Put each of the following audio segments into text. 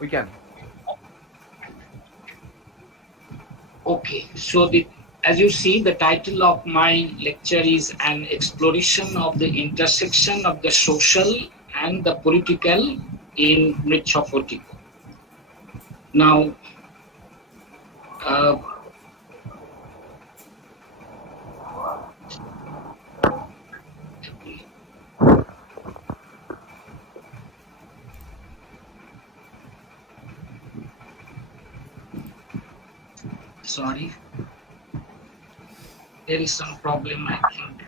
We can. Okay, so as you see, the title of my lecture is An Exploration of the Intersection of the Social and the Political in Mrichchakatikam. Now, sorry, there is some problem, I think.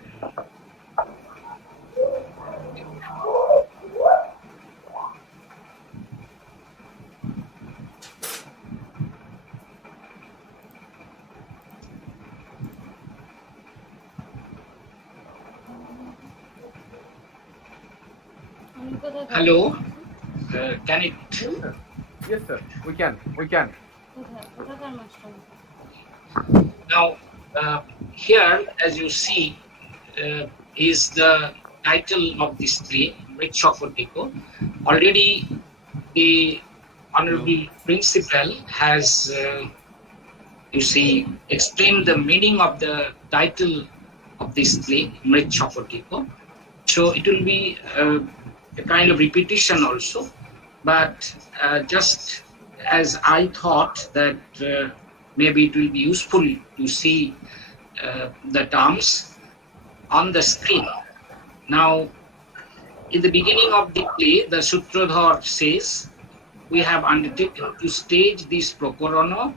Hello, can it? Yes, sir. We can. We can. Now, here, as you see, is the title of this play, Mrichchakatikam. Already, the Honorable Principal has, you see, explained the meaning of the title of this play, Mrichchakatikam. So it will be a kind of repetition also, but just as I thought that maybe it will be useful to see the terms on the screen. Now, in the beginning of the play, the Sutradhar says, we have undertaken to stage this Prakarana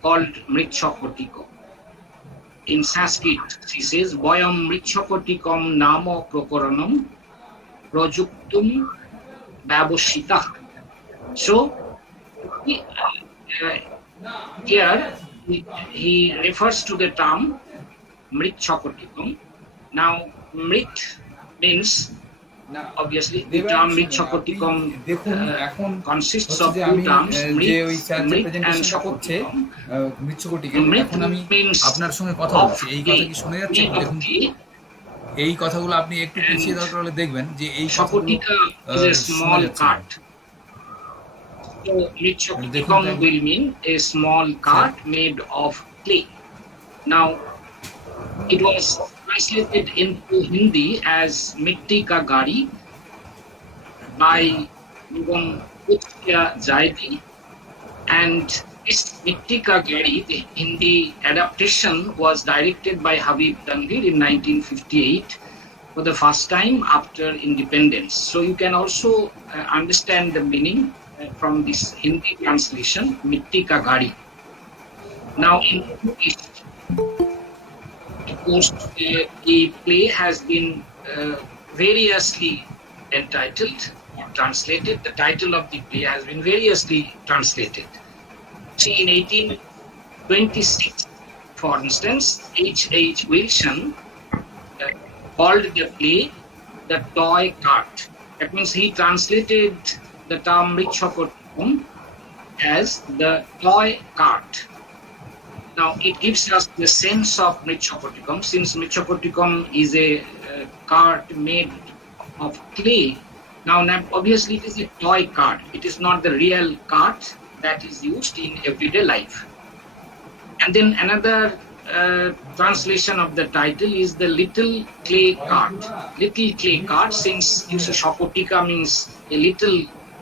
called Mrichchakatikam. In Sanskrit, she says, Vayam Mrichchakatikam Nama Prakaranam Prajuktum Babashita. So, here he refers to the term Mrichchakatikam. Now, Mrit means, obviously, the term Mrichchakatikam consists of two terms, Mrit and Chakatikam. Mrit means এই কথাগুলো আপনি একটু পিছিয়ে দরকার হলে দেখবেন যে এই Chakatika is a small cart. So Mrichchakatikam will mean a small cart made of clay. Now, it was translated into Hindi as Mitti Ka Gadi by Jaidi, and this Mitti Ka Gadi, the Hindi adaptation, was directed by Habib Tanvir in 1958 for the first time after independence. So you can also understand the meaning from this Hindi translation, Mitti Ka Gadi. Now in English, of course, the play has been variously entitled or translated. The title of the play has been variously translated. See, in 1826, for instance, H.H. Wilson called the play The Toy Cart. That means he translated the term Mrichchakatikam as the toy cart. Now, it gives us the sense of Mrichchakatikam, since Mrichchakatikam is a cart made of clay. Now, obviously, it is a toy cart. It is not the real cart that is used in everyday life. And then another translation of the title is the little clay cart. Little clay cart, since you see Chakatika means a little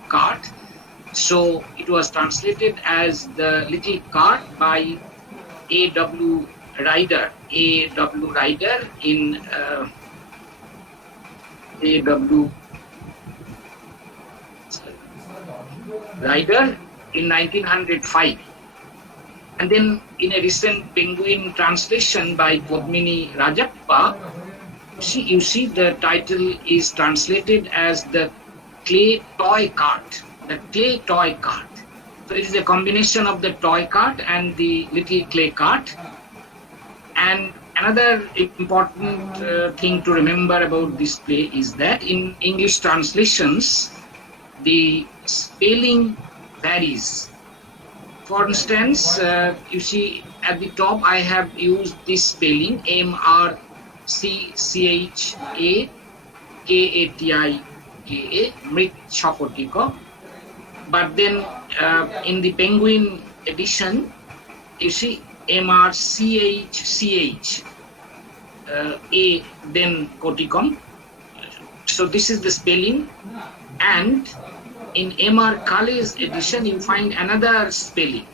cart. So it was translated as the little cart by A.W. Ryder. A.W. Ryder in A.W. Ryder in 1905. And then in a recent Penguin translation by Padmini Rajappa, you see the title is translated as the clay toy cart. The clay toy cart. So it is a combination of the toy cart and the little clay cart. And another important thing to remember about this play is that in English translations, the spelling varies. For instance, you see at the top I have used this spelling Mrichchakatikam, Mrichchakatikam. But then in the Penguin edition, you see Mrichchakatikam, A then Kotikam. So this is the spelling. And in M.R. Kale's edition, you find another spelling,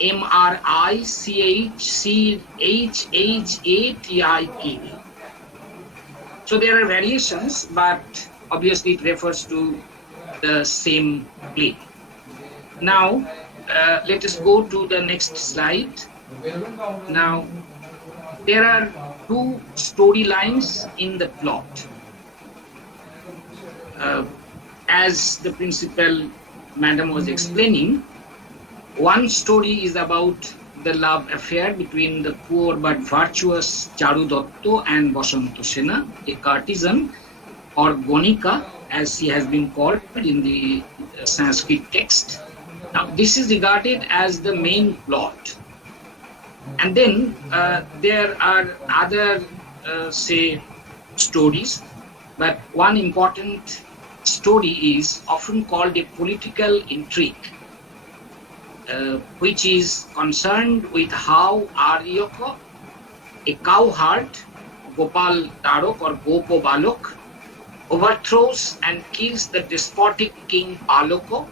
Mrichchakatik. So there are variations, but obviously it refers to the same play. Now, let us go to the next slide. Now, there are two storylines in the plot. As the principal madam was explaining, one story is about the love affair between the poor but virtuous Charu Datta and Basanto Sena, a courtesan, or Gonika, as she has been called in the Sanskrit text. Now, this is regarded as the main plot. And then there are other, say, stories, but one important story is often called a political intrigue, which is concerned with how Aryaka, a cowherd, Gopal Tarok or Gopo Balok, overthrows and kills the despotic king Paloko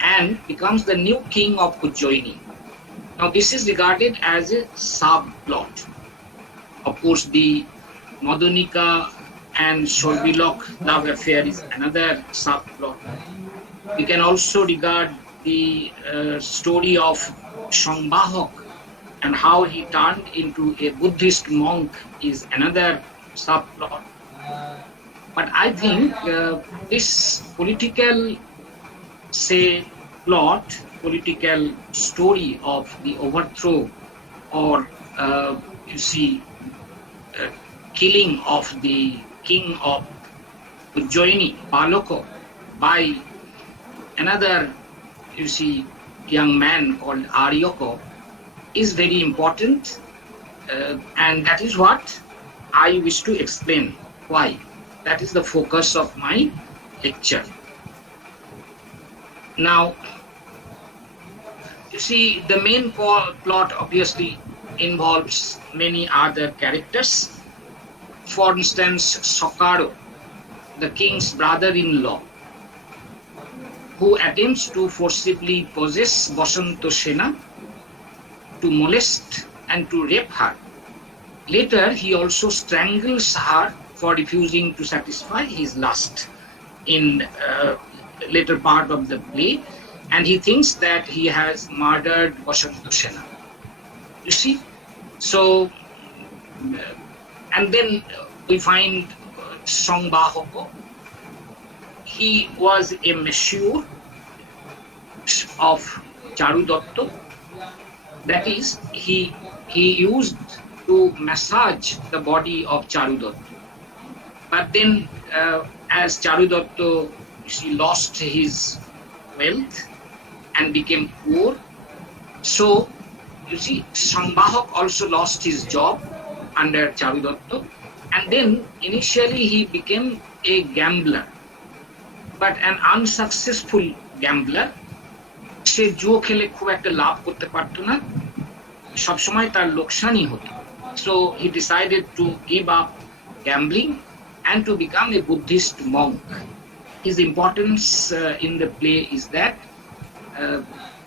and becomes the new king of Ujjaini. Now, this is regarded as a subplot. Of course, the Madhunika and Shorbilok love affair is another subplot. We can also regard the story of Shangbahok and how he turned into a Buddhist monk is another subplot. But I think this political, say, plot, political story of the overthrow or, you see, killing of the king of Ujjaini, Paloko, by another, you see, young man called Aryaka is very important, and that is what I wish to explain. Why? That is the focus of my lecture. Now, you see, the main plot obviously involves many other characters. For instance, Sokaro, the king's brother-in-law, who attempts to forcibly possess Basanto Sena, to molest and to rape her. Later, he also strangles her for refusing to satisfy his lust in later part of the play, and he thinks that he has murdered Basanto Sena. You see? So, and then we find Shangbahoko. He was a monsieur of Charu Datta. That is, he used to massage the body of Charu Datta. But then, as Charu Datta, he lost his wealth and became poor. So, you see, Shangbahok also lost his job under Charu Datta. And then, initially, he became a gambler, but an unsuccessful gambler. সে জুয়ো খেলে খুব একটা লাভ করতে পারতো না, সবসময় তার লোকসানই হতো. So he decided to give up gambling and to become a Buddhist monk. His importance in the play is that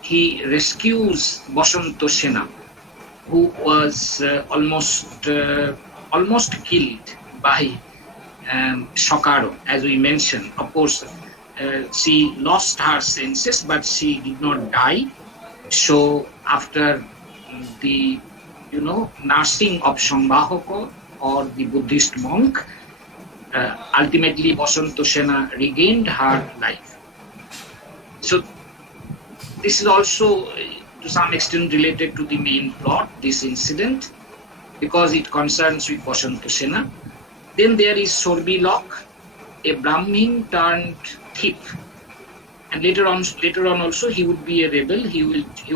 he rescues Basanto Sena, who was almost killed by Sokaro, as we mentioned. Of course, she lost her senses, but she did not die. So after the, nursing of Shangbahoko or the Buddhist monk, ultimately Basanto Sena regained her life. So this is also to some extent related to the main plot, this incident, because it concerns with Basanto Sena. Then there is Shorbilok, a Brahmin turned thief, and later on also he would be a rebel. He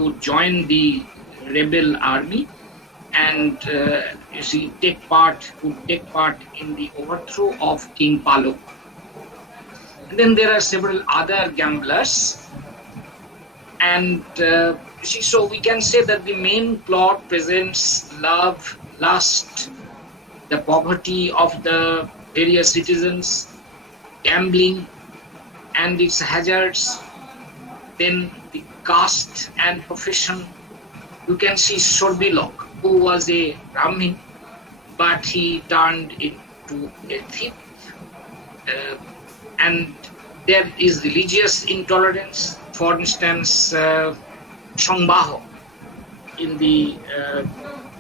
would join the rebel army and would take part in the overthrow of King Palok. And then there are several other gamblers And see, so we can say that the main plot presents love, lust, the poverty of the various citizens, gambling and its hazards, then the caste and profession. You can see Sorbilok, who was a Brahmin, but he turned into a thief. And there is religious intolerance. For instance, Sangbaho, in the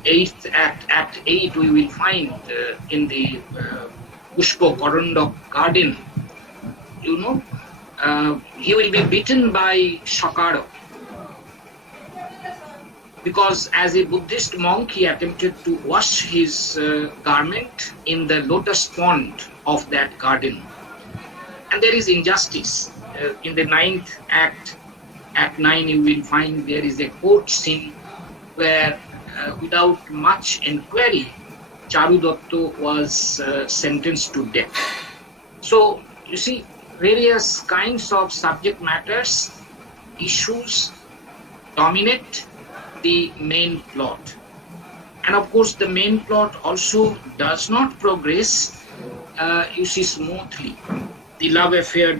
8th Act, Act 8, we will find in the Pushpo Korondok garden, you know, he will be beaten by Shakaro, because as a Buddhist monk, he attempted to wash his garment in the lotus pond of that garden. And there is injustice. In the 9th Act, Act 9, you will find there is a court scene where, without much inquiry, Charu Datta was sentenced to death. So, you see, various kinds of subject matters, issues dominate the main plot. And of course, the main plot also does not progress, you see, smoothly. The love affair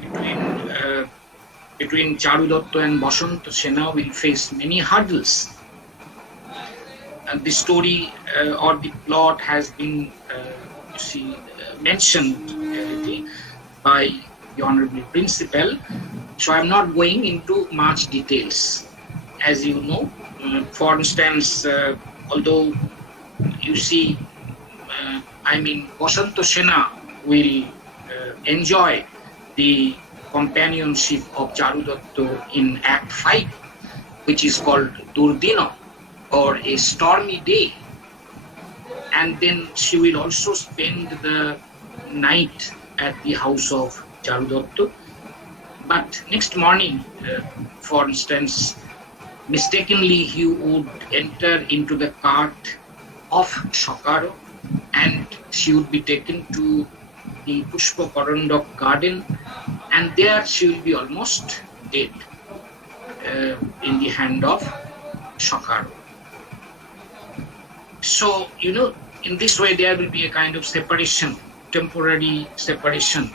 between Charu Datta and Basanta Sena will face many hurdles. And the story or the plot has been, you see, mentioned by the Honorable Principal. So I'm not going into much details. As you know, for instance, although you see, Basanta Sena will enjoy the companionship of Charu Datta in Act 5, which is called Durdina, or a stormy day. And then she will also spend the night at the house of Charu Datta. But next morning, for instance, mistakenly he would enter into the cart of Shakaro, and she would be taken to the Pushpa Korondok garden, and there she will be almost dead in the hand of Shakaro. So, you know, in this way there will be a kind of separation, temporary separation,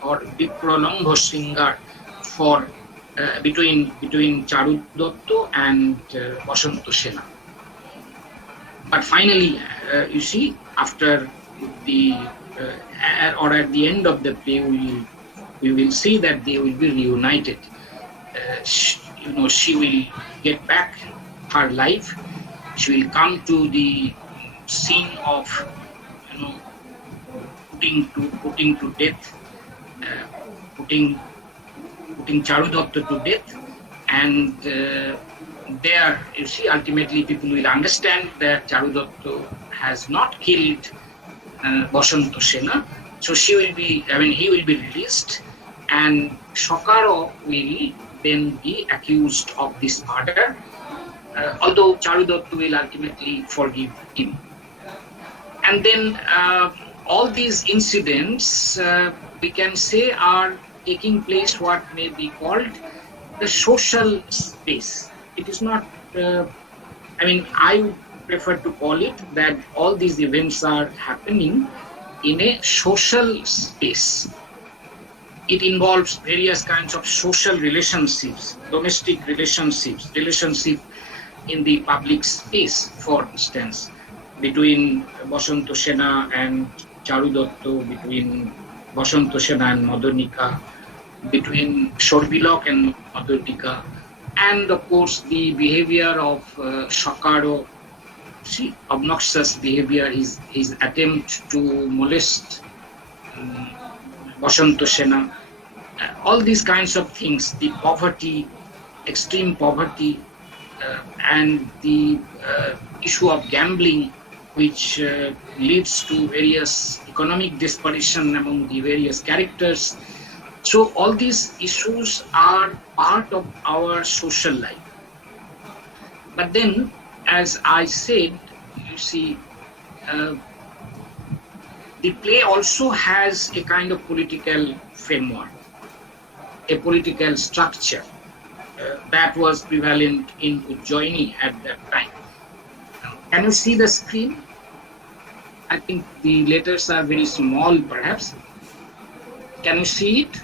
or Vipralambha Sringar for between Charu Datta and Basanta Sena. But finally, you see, after the or at the end of the play, we will see that they will be reunited. She will get back her life. She will come to the scene of, putting to death, putting Charu Datta to death, and there, you see, ultimately people will understand that Charu Datta has not killed Basanta Sena, so he will be released, and Shakaro will then be accused of this murder, although Charu Datta will ultimately forgive him. And then all these incidents, we can say, are taking place what may be called the social space. It is not, I would prefer to call it that all these events are happening in a social space. It involves various kinds of social relationships, domestic relationships, relationship in the public space, for instance, between Basanta Sena and Charu Datta, between Basanta Sena and Madanika, between Sorbilok and Madanika, and of course the behavior of Shakaro, obnoxious behavior, his attempt to molest Basanta Sena, all these kinds of things, the poverty, extreme poverty, and the issue of gambling, which leads to various economic desperation among the various characters. So all these issues are part of our social life. But then, as I said, you see, the play also has a kind of political framework, a political structure. that was prevalent in Ujjaini at that time. Can you see the screen? I think the letters are very small, perhaps. Can you see it?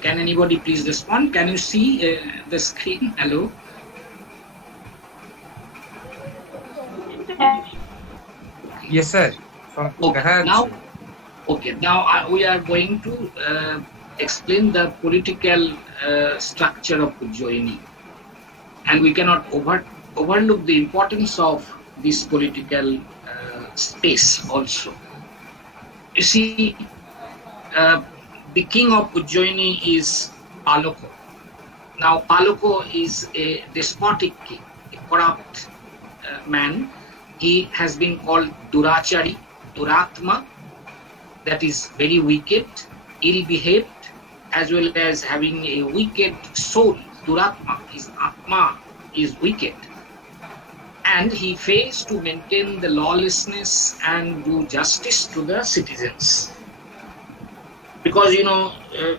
Can anybody please respond? Can you see the screen? Hello? Yes, sir. From Okay, now we are going to explain the political structure of Ujjaini. And we cannot overlook the importance of this political space also. You see, the king of Ujjaini is Paloko. Now, Paloko is a despotic king, a corrupt man. He has been called Durachari, Duratma, that is very wicked, ill-behaved, as well as having a wicked soul. Duratma, his Atma is wicked. And he fails to maintain the lawlessness and do justice to the citizens. Because,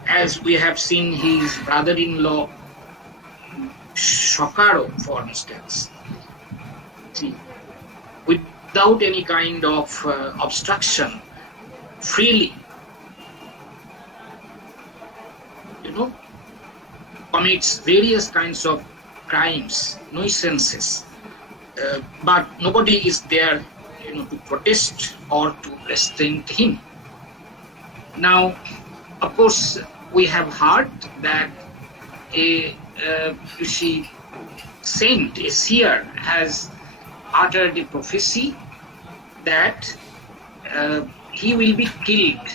as we have seen his brother-in-law, Shokaro, for instance, see, without any kind of obstruction, freely, commits various kinds of crimes, nuisances, but nobody is there, to protest or to restrain him. Now, of course, we have heard that a saint, a seer, has uttered a prophecy that he will be killed,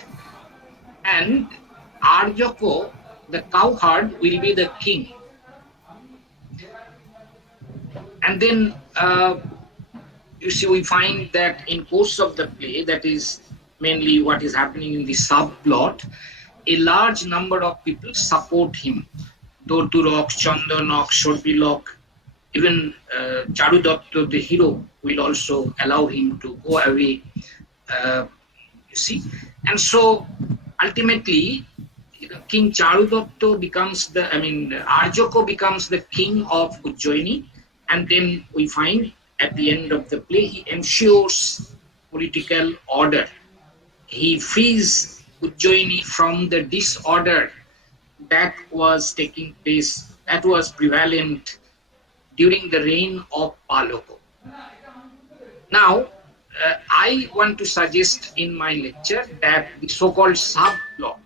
and Arjoko, the cowherd, will be the king. And then, we find that in course of the play, that is mainly what is happening in the subplot, a large number of people support him. Torturok, Chandanok, Shorbilok, even Charudatta, the hero, will also allow him to go away. And so ultimately, King Charudatta becomes Arjoko becomes the king of Ujjaini, and then we find at the end of the play, he ensures political order. He frees Ujjaini from the disorder that was taking place, that was prevalent during the reign of Paloko. Now, I want to suggest in my lecture that the so-called subplot,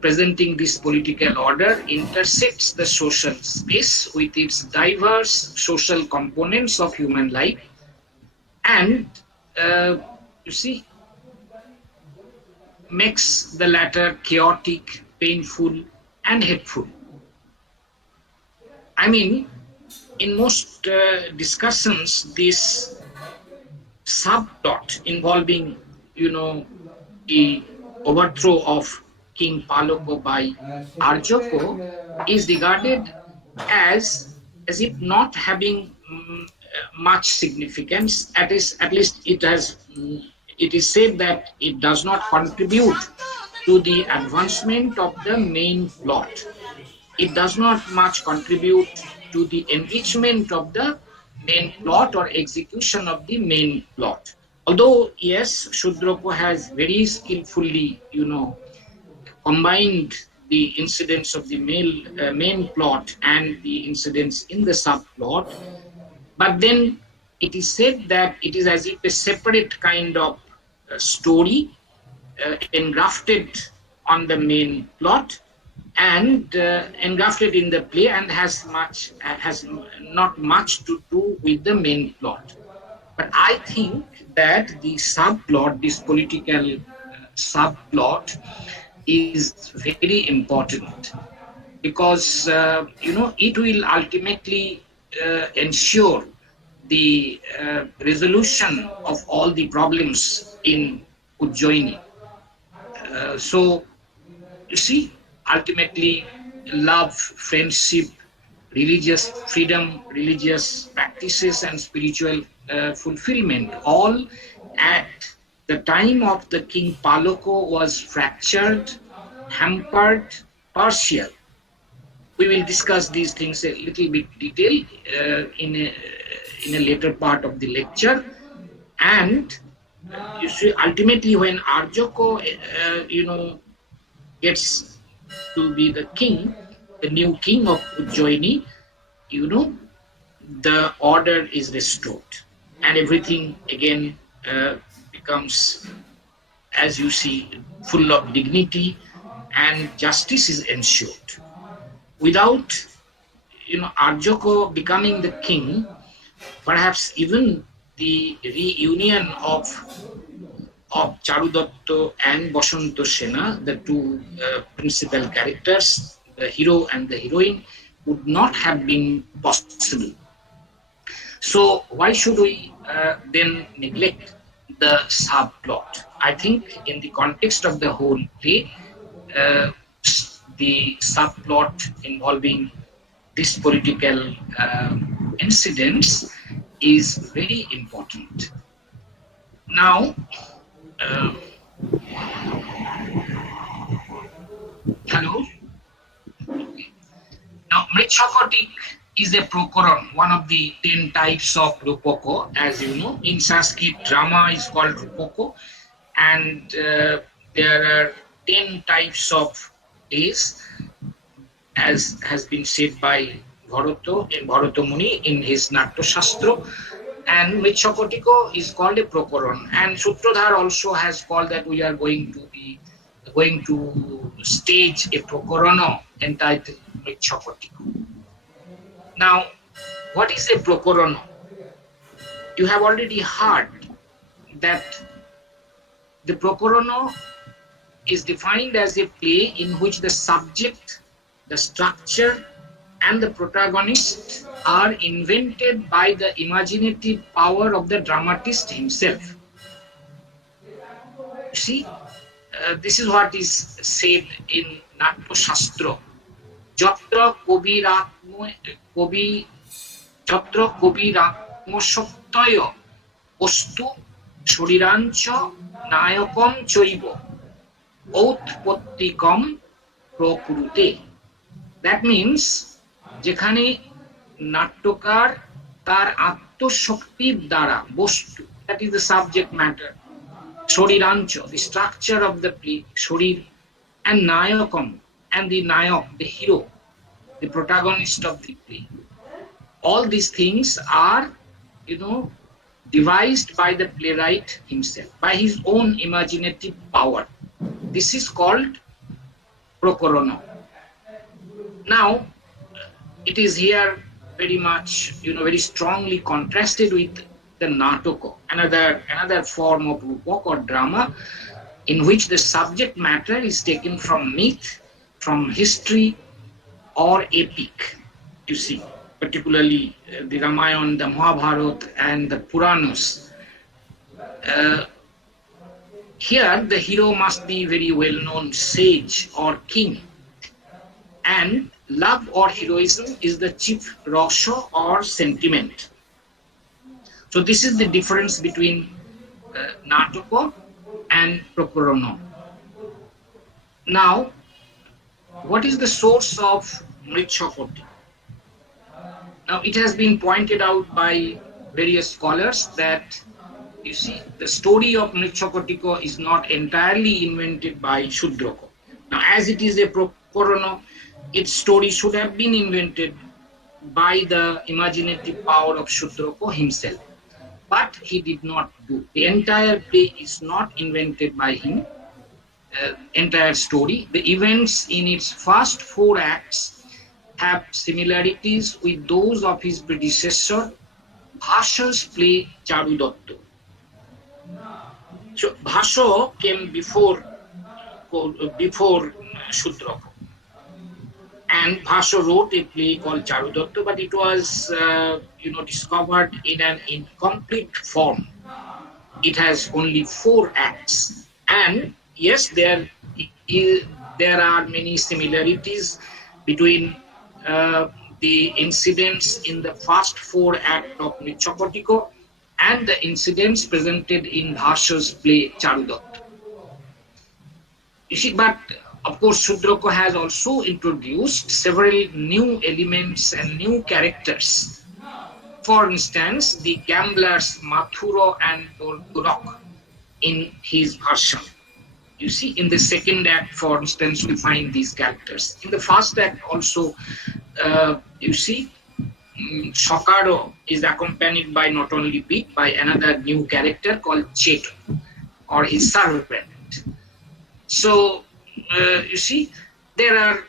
presenting this political order, intersects the social space with its diverse social components of human life, and makes the latter chaotic, painful, and hateful. I mean, in most discussions, this subplot involving, the overthrow of King Paloko by Arjoko is regarded as if not having much significance. At least it has. It is said that it does not contribute to the advancement of the main plot. It does not much contribute to the enrichment of the main plot or execution of the main plot. Although, yes, Shudrako has very skillfully, combined the incidents of the main plot and the incidents in the subplot, but then it is said that it is as if a separate kind of story engrafted on the main plot and engrafted in the play, and has not much to do with the main plot. But I think that the subplot, this political subplot, is very important, because it will ultimately ensure the resolution of all the problems in Ujjaini. So, ultimately, love, friendship, religious freedom, religious practices, and spiritual fulfillment, all at the time of the King Paloko, was fractured hampered partial. We will discuss these things a little bit detail in a later part of the lecture. And you see, ultimately, when Arjoko, gets to be the king, the new king of Ujjaini, you know, the order is restored, and everything again becomes, as you see, full of dignity, and justice is ensured. Without, Arjoko becoming the king, perhaps even the reunion of Charudatto and Basanta Sena, the two principal characters, the hero and the heroine, would not have been possible. So why should we then neglect the subplot? I think in the context of the whole play, uh, the subplot involving these political incidents is very important. Now, uh, hello. Now, Mrichchakatikam is a prokaran, one of the 10 types of rupoko, as you know. In Sanskrit, drama is called rupoko, and there are 10 types of days, as has been said by Bharata Muni in his Natya Shastra. And Mrichchakatikam is called a prokaran. And Sutradhar also has called that we are going to stage a prokarana entitled Mrichchakatikam. Now, what is a prokarana? You have already heard that the prokarana is defined as a play in which the subject, the structure, and the protagonist are invented by the imaginative power of the dramatist himself. See, this is what is said in Natya Shastra. Jatra kobiraত্মসত্যয় অস্তু শরীরাঞ্চ নায়কম চৈব ঔৎপত্তিকম প্রকুরুতে. That means যেখানে নাট্যকার তার আত্মশক্তির দ্বারা বস্তু, that is the subject matter, শরীরাঞ্চ, the structure of the play, শরীর, and নায়কম, and the nayak, the hero, the protagonist of the play. All these things are, devised by the playwright himself, by his own imaginative power. This is called prokarana. Now, it is here very much, very strongly contrasted with the natoko, another form of rupok or drama, in which the subject matter is taken from myth, from history, or epic, you see, particularly the Ramayana, the Mahabharata, and the Puranas. Here, the hero must be very well-known sage or king, and love or heroism is the chief rasa or sentiment. So this is the difference between nataka and prokarana. Now, what is the source of Mrichchakatikam? Now, it has been pointed out by various scholars that, you see, the story of Mrichchakatikam is not entirely invented by Shudraka. Now, as it is a prokarana, its story should have been invented by the imaginative power of Shudraka himself. But he did not do. The entire play is not invented by him. Entire story. The events in its first 4 acts have similarities with those of his predecessor, Bhasha's play Charudatto. So Bhasha came before Shudraka. And Bhasha wrote a play called Charudatto, but it was, discovered in an incomplete form. It has only 4 acts. And yes, there are many similarities between the incidents in the first 4 acts of Mrichchakatikam and the incidents presented in Bhasha's play Charudatto. You see, but Of course, Shudrako has also introduced several new elements and new characters. For instance, the gamblers Mathuro and Turok in his version. You see, in the second act, for instance, we find these characters. In the first act also, you see, Shokaro is accompanied by not only Beat, by another new character called Cheto, or his servant. So, you see, there are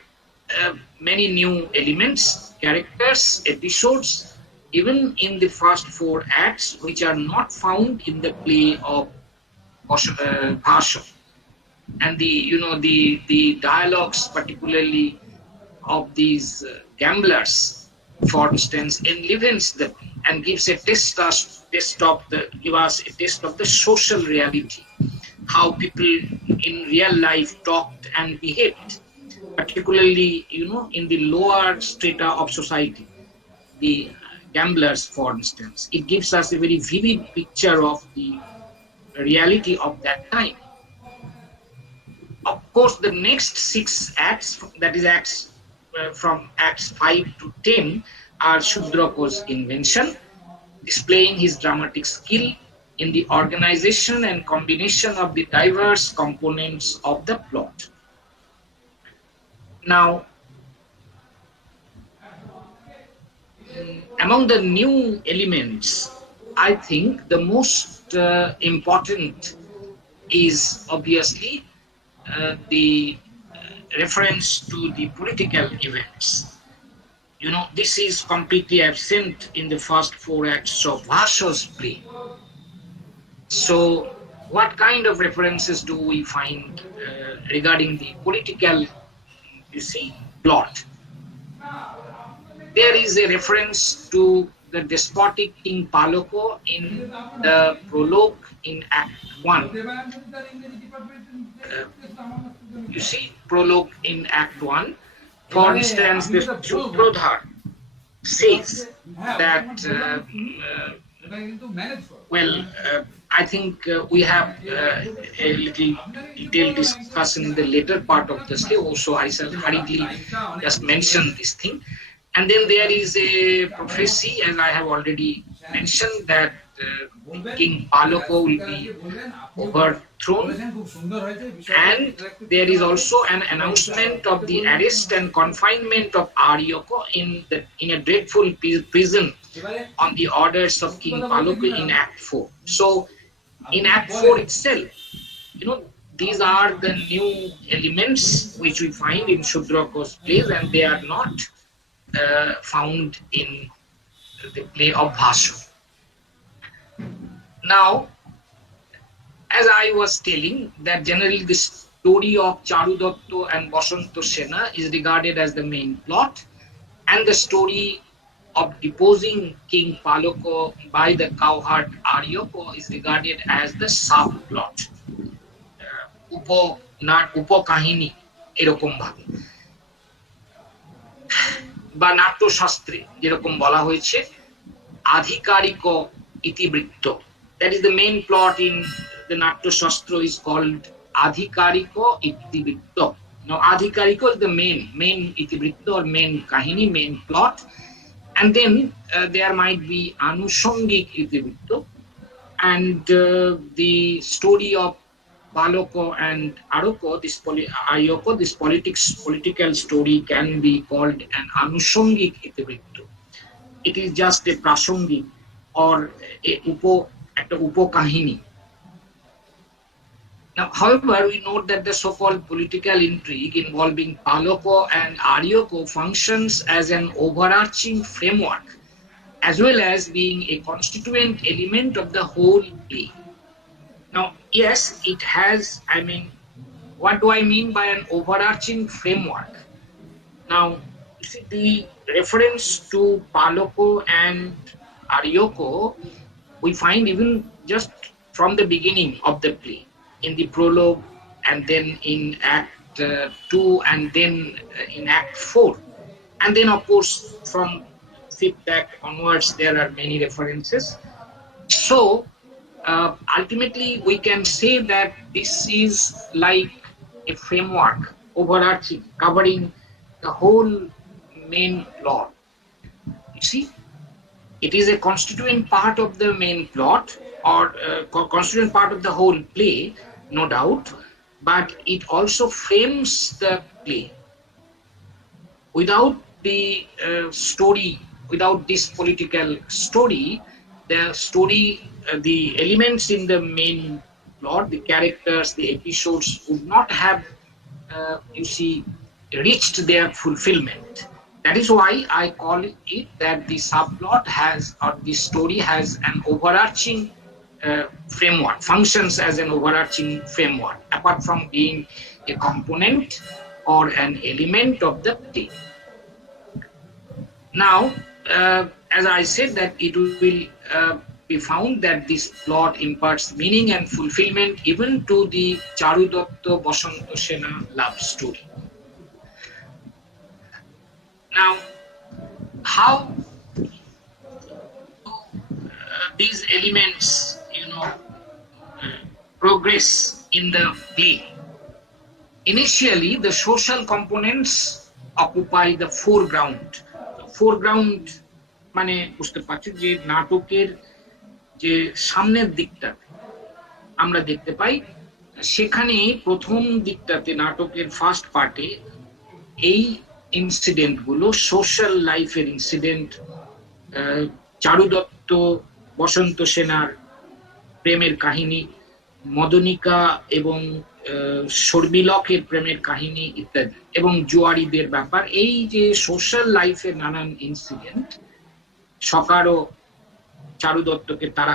many new elements, characters, episodes, even in the first four acts, which are not found in the play of Bhasha. And the dialogues, particularly of these gamblers, for instance, enlivens them and gives a give us a taste of the social reality, how people in real life talked and behaved, particularly in the lower strata of society, the gamblers, for instance. It gives us a very vivid picture of the reality of that time. Of course, the next six acts, that is acts from acts 5 to 10, are Shudrako's invention, displaying his dramatic skill in the organization and combination of the diverse components of the plot. Now, among the new elements, I think the most important is obviously the reference to the political events. This is completely absent in the first four acts of Bhasha's play. So, what kind of references do we find regarding the political, plot? There is a reference to the despotic King Paloko in the prologue in Act 1. Prologue in Act 1. For instance, the Sutrodhar says that, I think we have a little detailed discussion in the later part of the play. Also, I shall hurriedly just mention this thing. And then there is a prophecy, as I have already mentioned, that King Paloko will be overthrown. And there is also an announcement of the arrest and confinement of Aryoko in a dreadful prison on the orders of King Paloko in Act 4. So, in Act 4 itself, these are the new elements which we find in Shudrako's plays, and they are not found in the play of Bhasha. Now, as I was telling, that generally the story of Charudotto and Basanto Sena is regarded as the main plot, and the story of deposing King Paloko by the cowherd Aryoko is regarded as the subplot, উপকাহিনী এরকম ভাবে, বা নাট্যশাস্ত্রে যেরকম বলা হয়েছে আধিকারিক ইতিবৃত্ত. That is the main plot in the Natya Shastra is called Adhikariko Itibritto. Now, Adhikariko is the main Itibritto or main kahini, main plot. And then there might be Anushangik Itibritto. And the story of Paloko and Ayoko, this political story can be called an Anushangik Itibritto. It is just a prasangik or একটা উপকাহিনী. Now, however, we note that the so-called political intrigue involving Paloko and Aryoko functions as an overarching framework, as well as being a constituent element of the whole play. Now, yes, it has, what do I mean by an overarching framework? Now, you see, the reference to Paloko and Aryoko, we find even just from the beginning of the play, in the prologue, and then in Act 2, and then in Act 4. And then, of course, from 5th Act onwards, there are many references. So, ultimately, we can say that this is like a framework overarching, covering the whole main plot. You see, it is a constituent part of the main plot, or constituent part of the whole play, no doubt, but it also frames the play. Without the story, without this political story, the elements in the main plot, the characters, the episodes would not have, you see, reached their fulfillment. That is why I call it that the subplot has, or the story has, an overarching framework, functions as an overarching framework, apart from being a component or an element of the play. Now, as I said, that it will be found that this plot imparts meaning and fulfillment even to the Charudatta Basanta Sena love story. Now, how these elements, progress in the play? Initially, the social components occupy the foreground. Foreground মানে বুঝতে পারছি যে নাটকের যে সামনের দিকটা আমরা দেখতে পাই, সেখানে প্রথম দিকটাতে নাটকের ফার্স্ট পার্টে এই ইনসিডেন্ট গুলো সোশ্যাল লাইফের ইনসিডেন্ট, চারুদত্ত বসন্ত সেনার প্রেমের কাহিনী, মদনিকা এবং সর্বিলকের প্রেমের কাহিনী ইত্যাদি, এবং জুয়ারিদের ব্যাপার, এই যে সোশ্যাল লাইফের নানান ইনসিডেন্ট, সকারও চারুদত্তকে তারা,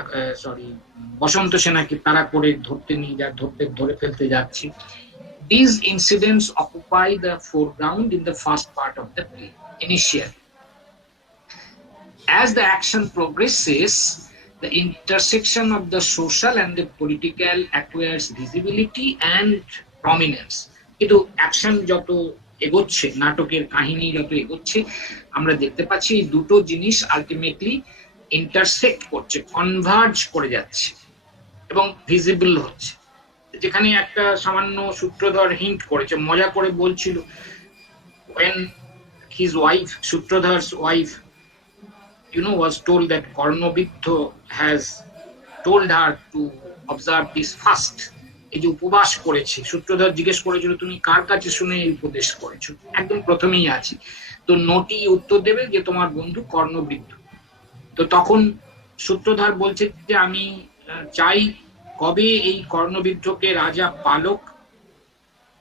বসন্ত সেনাকে তারা করে ধরে ফেলতে যাচ্ছে. These incidents occupy the foreground in the first part of the play, initially. As the action progresses, the intersection of the social and the political acquires visibility and prominence. কিন্তু অ্যাকশন যত এগোচ্ছে, নাটকের কাহিনী যত এগোচ্ছে, আমরা দেখতে পাচ্ছি এই দুটো জিনিস আলটিমেটলি ইন্টারসেক্ট করছে, কনভার্জ করে যাচ্ছে এবং ভিজিবল হচ্ছে। যেখানে একটা সামান্য সূত্রধর হিন্ট করেছে, মজা করে বলছিল, when his wife, Sutradhar's wife, was told that Karnabidha has told her to observe this fast, এই যে উপবাস করেছে, সূত্রধর জিজ্ঞেস করেছিল তুমি কার কাছে শুনে এই উপদেশ করেছো, একদম প্রথমেই আছে, তো নটি উত্তর দেবে যে তোমার বন্ধু কর্ণবৃদ্ধ। তো তখন সূত্রধর বলছে যে আমি চাই কবে এই কর্ণবৃদ্ধকে রাজা পালক,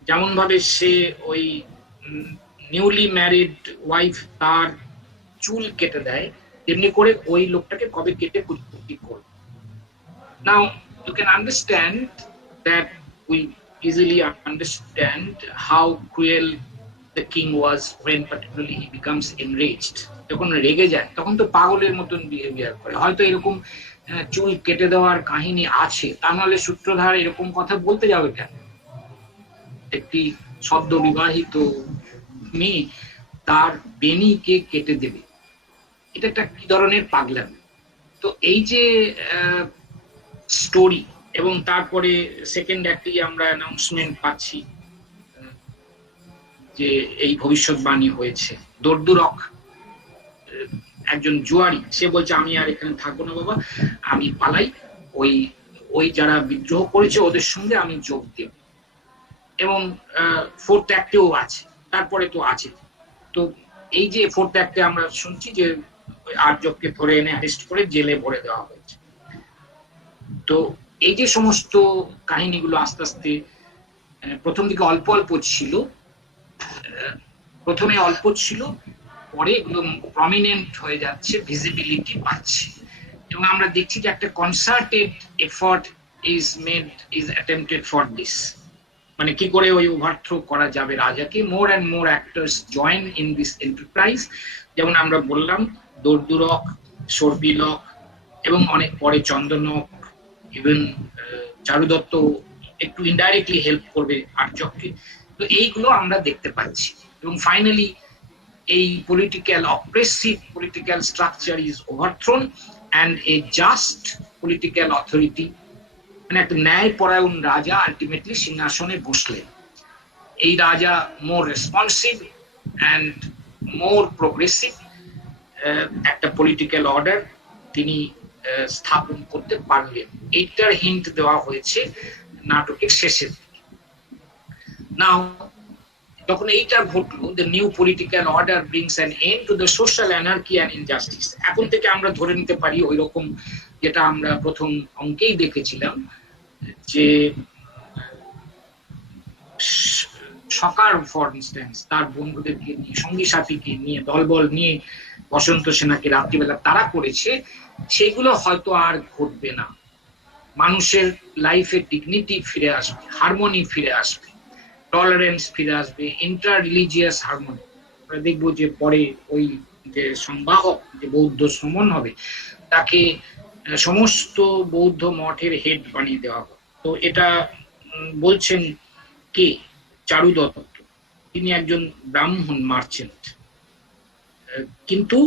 যেমন ভাবে সে ওই নিউলি ম্যারিড ওয়াইফ তার চুল কেটে দেয়, তেমনি করে ওই লোকটাকে কবে কেটে কুটি করবে। Now you can understand that we easily understand how cruel the king was when particularly he becomes enraged. যখন রেগে যায় তখন তো পাগলের মতন বিহেভিয়ার করে। হয়তো এরকম চুল কেটে দেওয়ার কাহিনী আছে, তা নাহলে সূত্রধার এরকম কথা বলতে যাবে কেন? একটি সদ্য বিবাহিত মেয়ে তার বেনিকে কেটে দেবে, এটা একটা কি ধরনের পাগলামি। তো এই যে স্টোরি, এবং তারপরে সেকেন্ড একটি আমরা অ্যানাউন্সমেন্ট পাচ্ছি যে এই ভবিষ্যৎবাণী হয়েছে। দর্দুরক একজন জুয়ারি, সে বলছে আমি আর এখানে থাকবো না বাবা, আমি পালাই, ওই যারা বিদ্রোহ করেছে ওদের সঙ্গে আমি যোগ দেব। এবং ফোর্থ অ্যাক্টেও আছে, তারপরে তো আছে। তো এই যে ফোর্থ অ্যাক্টে আমরা শুনছি যে আর্যকে ধরে এনে অ্যারেস্ট করে জেলে ভরে দেওয়া হয়েছে। তো এই যে সমস্ত কাহিনীগুলো আস্তে আস্তে প্রথম দিকে অল্প অল্প ছিল, প্রথমে অল্প ছিল, পরে এগুলো প্রমিনেন্ট হয়ে যাচ্ছে, ভিজিবিলিটি পাচ্ছে, এবং আমরা দেখছি যে একটা concerted effort is attempted for this, মানে কি করে ওই ওভারথ্রো করা যাবে রাজাকে। More and more actors join in this enterprise, যেমন আমরা বললাম দর্দুরক, সর্বিলক, এবং অনেক পরে চন্দনক, ইভেন চারুদত্ত একটু ইনডাইরেক্টলি হেল্প করবে আর্যককে। তো এইগুলো আমরা দেখতে পাচ্ছি, এবং ফাইনালি এই political oppressive political structure is overthrown and a just political authority, মানে একটা ন্যায়পরায়ণ রাজা আলটিমেটলি সিংহাসনে বসলেন। এই রাজা more responsive and more progressive একটা পলিটিক্যাল অর্ডার তিনি স্থাপন করতে পারলেন। এইটার হিন্ট দেওয়া হয়েছে নাটকের শেষের দিকে। নাও যখন এইটা ঘটলো, the new political order brings an end to the social anarchy and injustice. এখন থেকে আমরা ধরে নিতে পারি ওই রকম যেটা আমরা প্রথম অঙ্কেই দেখেছিলাম, যে সকার ফর ইনস্ট্যান্স তার বন্ধুদেরকে নিয়ে, সঙ্গী সাথীকে নিয়ে, দলবল নিয়ে বসন্ত সেনাকে রাত্রিবেলা তাড়া করেছে, সেগুলো হয়তো আর ঘটবে না। মানুষের লাইফে ডিগনিটি ফিরে আসবে, হারমোনি ফিরে আসবে, টলারেন্স ফিরে আসবে, ইন্টার রিলিজিয়াস হারমোনি। আমরা দেখবো যে পরে ওই যে সংবাহক, যে বৌদ্ধ শ্রমণ হবে, তাকে সমস্ত বৌদ্ধ মঠের হেড বানিয়ে দেওয়া হবে। তো এটা বলছেন কে? চারু দত্ত। তিনি একজন ব্রাহ্মণ মার্চেন্ট, কিন্তু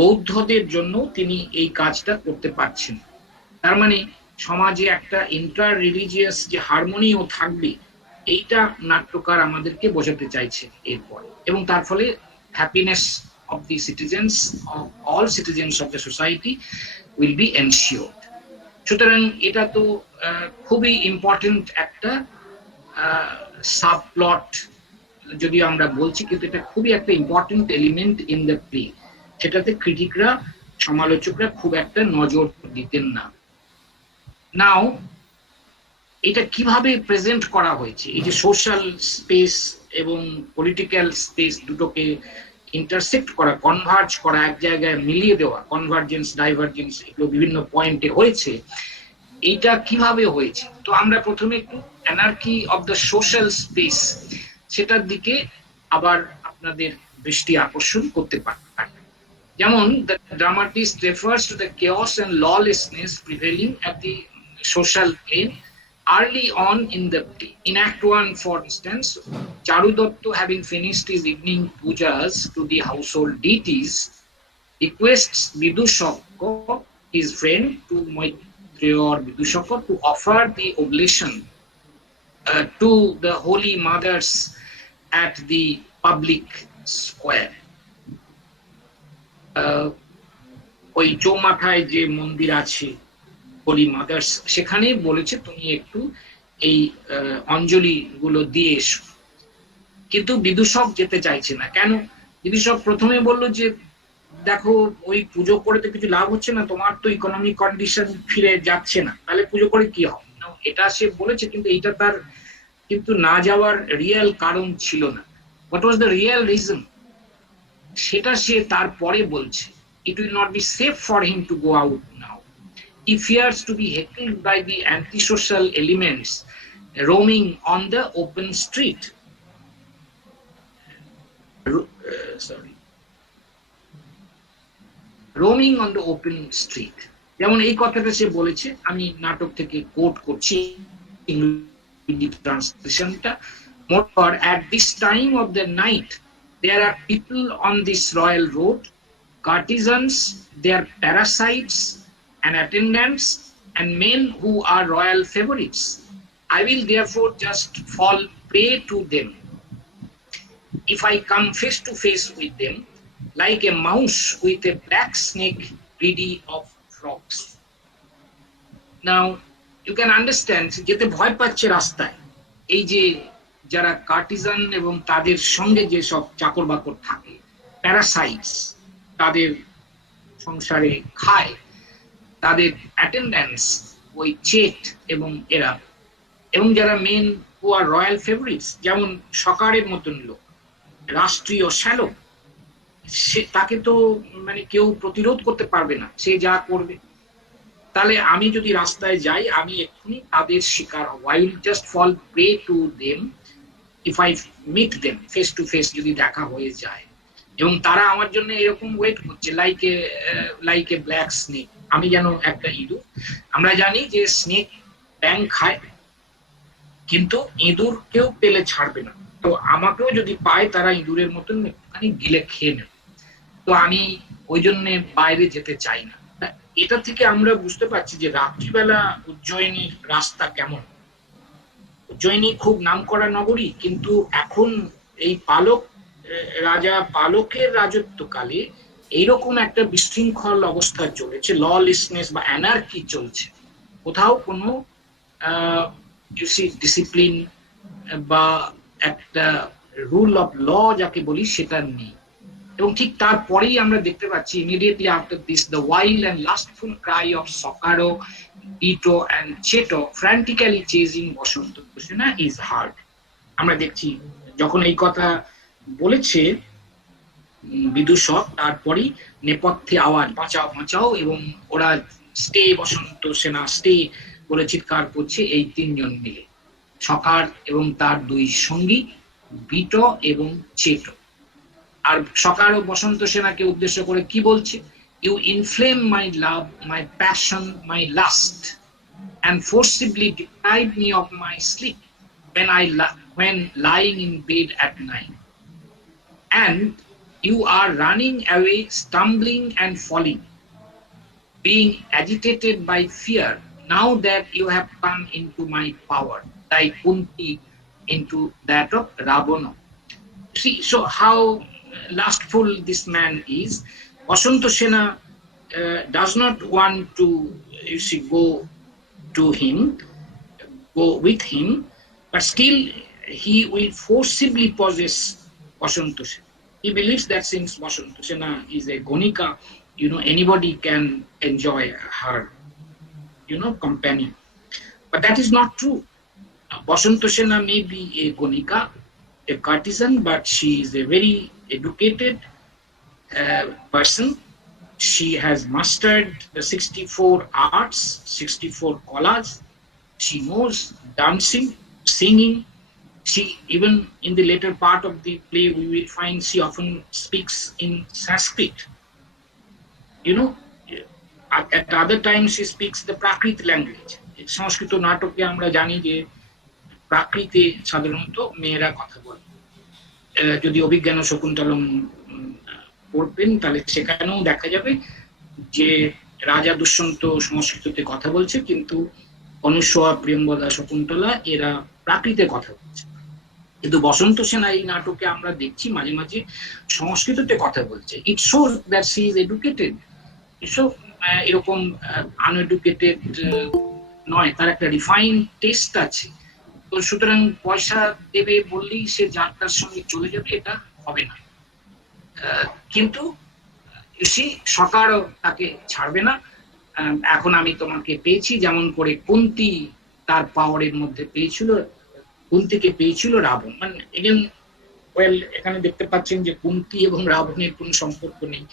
বৌদ্ধদের জন্য তিনি এই কাজটা করতে পারছেন। তার মানে সমাজে একটা ইন্টার রিলিজিয়াস যে হারমোনিও থাকবে, এইটা নাট্যকার আমাদেরকে বোঝাতে চাইছে এরপর। এবং তার ফলে happiness of the citizens, of all citizens of the society will be ensured. সুতরাং এটা তো খুবই ইম্পর্টেন্ট একটা সাবপ্লট যদি আমরা বলছি, কিন্তু এটা খুবই একটা important element in the play. সেটাতে ক্রিটিকরা, সমালোচকরা খুব একটা নজর দিতেন না। নাও এটা কিভাবে প্রেজেন্ট করা হয়েছে, এই যে সোশ্যাল স্পেস এবং পলিটিক্যাল স্পেস দুটোকে ইন্টারসেক্ট করা, কনভার্জ করা, এক জায়গায় মিলিয়ে দেওয়া, কনভার্জেন্স ডাইভার্জেন্স এগুলো বিভিন্ন পয়েন্টে হয়েছে, এইটা কিভাবে হয়েছে। তো আমরা প্রথমে একটু anarchy of the social space সেটার দিকে আবার আপনাদের দৃষ্টি আকর্ষণ করতে পারি। যেমন the dramatist refers to the chaos and lawlessness prevailing at the social plane early on in the play. In Act 1, for instance, Charu Datta, having finished his evening pujas to the household deities, requests Vidushaka, his friend, to Maitreya or Vidushaka, to offer the oblation to the holy mothers at the public square. ওই চৌমাথায় যে মন্দির আছে হোলি মাদার্স, সেখানেই বলেছে তুমি একটু এই অঞ্জলি গুলো দিয়ে এসো। কিন্তু বিদূষক যেতে চাইছে না। কেন? বিদূষক প্রথমে বললো যে দেখো ওই পুজো করে তো কিছু লাভ হচ্ছে না, তোমার তো ইকোনমিক কন্ডিশন ফিরে যাচ্ছে না, তাহলে পুজো করে কি হবে। এটা সে বলেছে, কিন্তু এইটা তার কিন্তু না যাওয়ার রিয়েল কারণ ছিল না। What was the real reason, সেটা সে তারপরে বলছে। It will not be safe for him to go out now. He fears to be heckled by the antisocial elements roaming on the open street. Roaming on the open street. যেমন এই কথাটা সে বলেছে, আমি নাটক থেকে কোট করছি ইংরেজি ট্রান্সলেশনটা। Moreover, at this time of the night, there are people on this royal road, courtesans, their parasites and attendants, and men who are royal favorites. I will therefore just fall prey to them. If I come face to face with them, like a mouse with a black snake greedy of frogs. Now, you can understand, যেতে ভয় পাচ্ছে রাস্তায়, এই যে যারা কার্টিজান এবং তাদের সঙ্গে যে সব চাকর বাকর থাকে, প্যারাসাইটস, তাদের সংসারে খায়, তাদের অ্যাটেন্ডেন্স ওই চেট এবং এরা, এবং যারা man who R royal favourites, যেমন সকারের মতন লোক, রাষ্ট্রীয় শ্যালক, সে তাকে তো মানে কেউ প্রতিরোধ করতে পারবে না, সে যা করবে। তাহলে আমি যদি রাস্তায় যাই, আমি এক্ষুনি তাদের শিকার হব। I will just fall prey to them if I meet them face to face, যদি দেখা হয়ে যায়। এবং তারা আমার জন্য এরকম ওয়েট করছে, লাইক এ ব্ল্যাক স্নেক, আমি যেন একটা ইঁদুর। আমরা জানি যে স্নেক ব্যাং খায়, কিন্তু ইঁদুর কেউ পেলে ছাড়বে না। তো আমাকেও যদি পায়, তারা ইঁদুরের মতন একটুখানি গিলে খেয়ে নেবে। তো আমি ওই জন্য বাইরে যেতে চাই না। এটা থেকে আমরা বুঝতে পারছি যে রাত্রিবেলা উজ্জয়িনীর রাস্তা কেমন। উজ্জয়িনী খুব নামকরা নগরী, কিন্তু এখন এই রাজা পালকের রাজত্বকালে এইরকম একটা বিশৃঙ্খল অবস্থা চলেছে, ললেসনেস বা অ্যানার্কি চলছে, কোথাও কোনো ডিসিপ্লিন বা একটা রুল অফ ল যাকে বলি সেটা নেই। এবং ঠিক তারপরেই আমরা দেখতে পাচ্ছি, immediately after this, the wild and lustful cry of সকারো, ইটো অ্যান্ড চেটো ফ্র্যান্টিক্যালি চেজিং বসন্ত সেনা ইজ হার্ড। আমরা দেখছি যখন এই কথা বলেছে বিদূষক, তারপরেই নেপথ্যে আওয়াজ বাঁচাও বাঁচাও, এবং ওরা স্টে বসন্ত সেনা স্টে বলে চিৎকার করছে, এই তিনজন মিলে, সকার এবং তার দুই সঙ্গী বিটো এবং চেটো। আর সকার ও বসন্ত সেনাকে উদ্দেশ্য করে কি বলছে? You inflame my love, my passion, my lust, and forcibly deprive me of my sleep when lying in bed at night. And you are running away, stumbling and falling, being agitated by fear, now that you have come into my power, like Kunti into that of Ravana. See, so how lustful this man is. Basanta Sena does not want to, go with him, but still he will forcibly possess Basanta Sena. He believes that since Basanta Sena is a Gonika, anybody can enjoy her, companion. But that is not true. Basanta Sena may be a Gonika, a courtesan, but she is a very educated person. She has mastered the 64 arts, 64 kalas. She knows dancing, singing. She, even in the later part of the play, we will find she often speaks in Sanskrit. At other times she speaks the Prakrit language. সংস্কৃত নাটকে আমরা জানি যে প্রাকৃতে সাধারণত মেয়েরা কথা বলে। যদি অভিজ্ঞান শকুন্তলম পড়বেন তাহলে সেখানেও দেখা যাবে যে রাজা দুষ্যন্ত সংস্কৃততে কথা বলছে, কিন্তু অনুসয়া, প্রিয়ঙ্বদা, শকুন্তলা এরা প্রাকৃতে কথা বলছে। কিন্তু বসন্ত সেনা এই নাটকে আমরা দেখছি মাঝে মাঝে সংস্কৃততে কথা বলছে। It shows that she is educated. এরকম আনএডুকেটেড নয়, তার একটা রিফাইন টেস্ট আছে। তো সুতরাং পয়সা দেবে বললেই সে যার তার সঙ্গে চলে যাবে, এটা হবে না। কিন্তু সে সকারও তাকে ছাড়বে না। এখন আমি তোমাকে পেয়েছি, যেমন করে কুন্তি তার পাওয়ারের মধ্যে পেয়েছিল, কুন্তিকে পেয়েছিল রাবণ। মানে এখানে দেখতে পাচ্ছেন যে কুন্তি এবং রাবণের কোন সম্পর্ক নেই।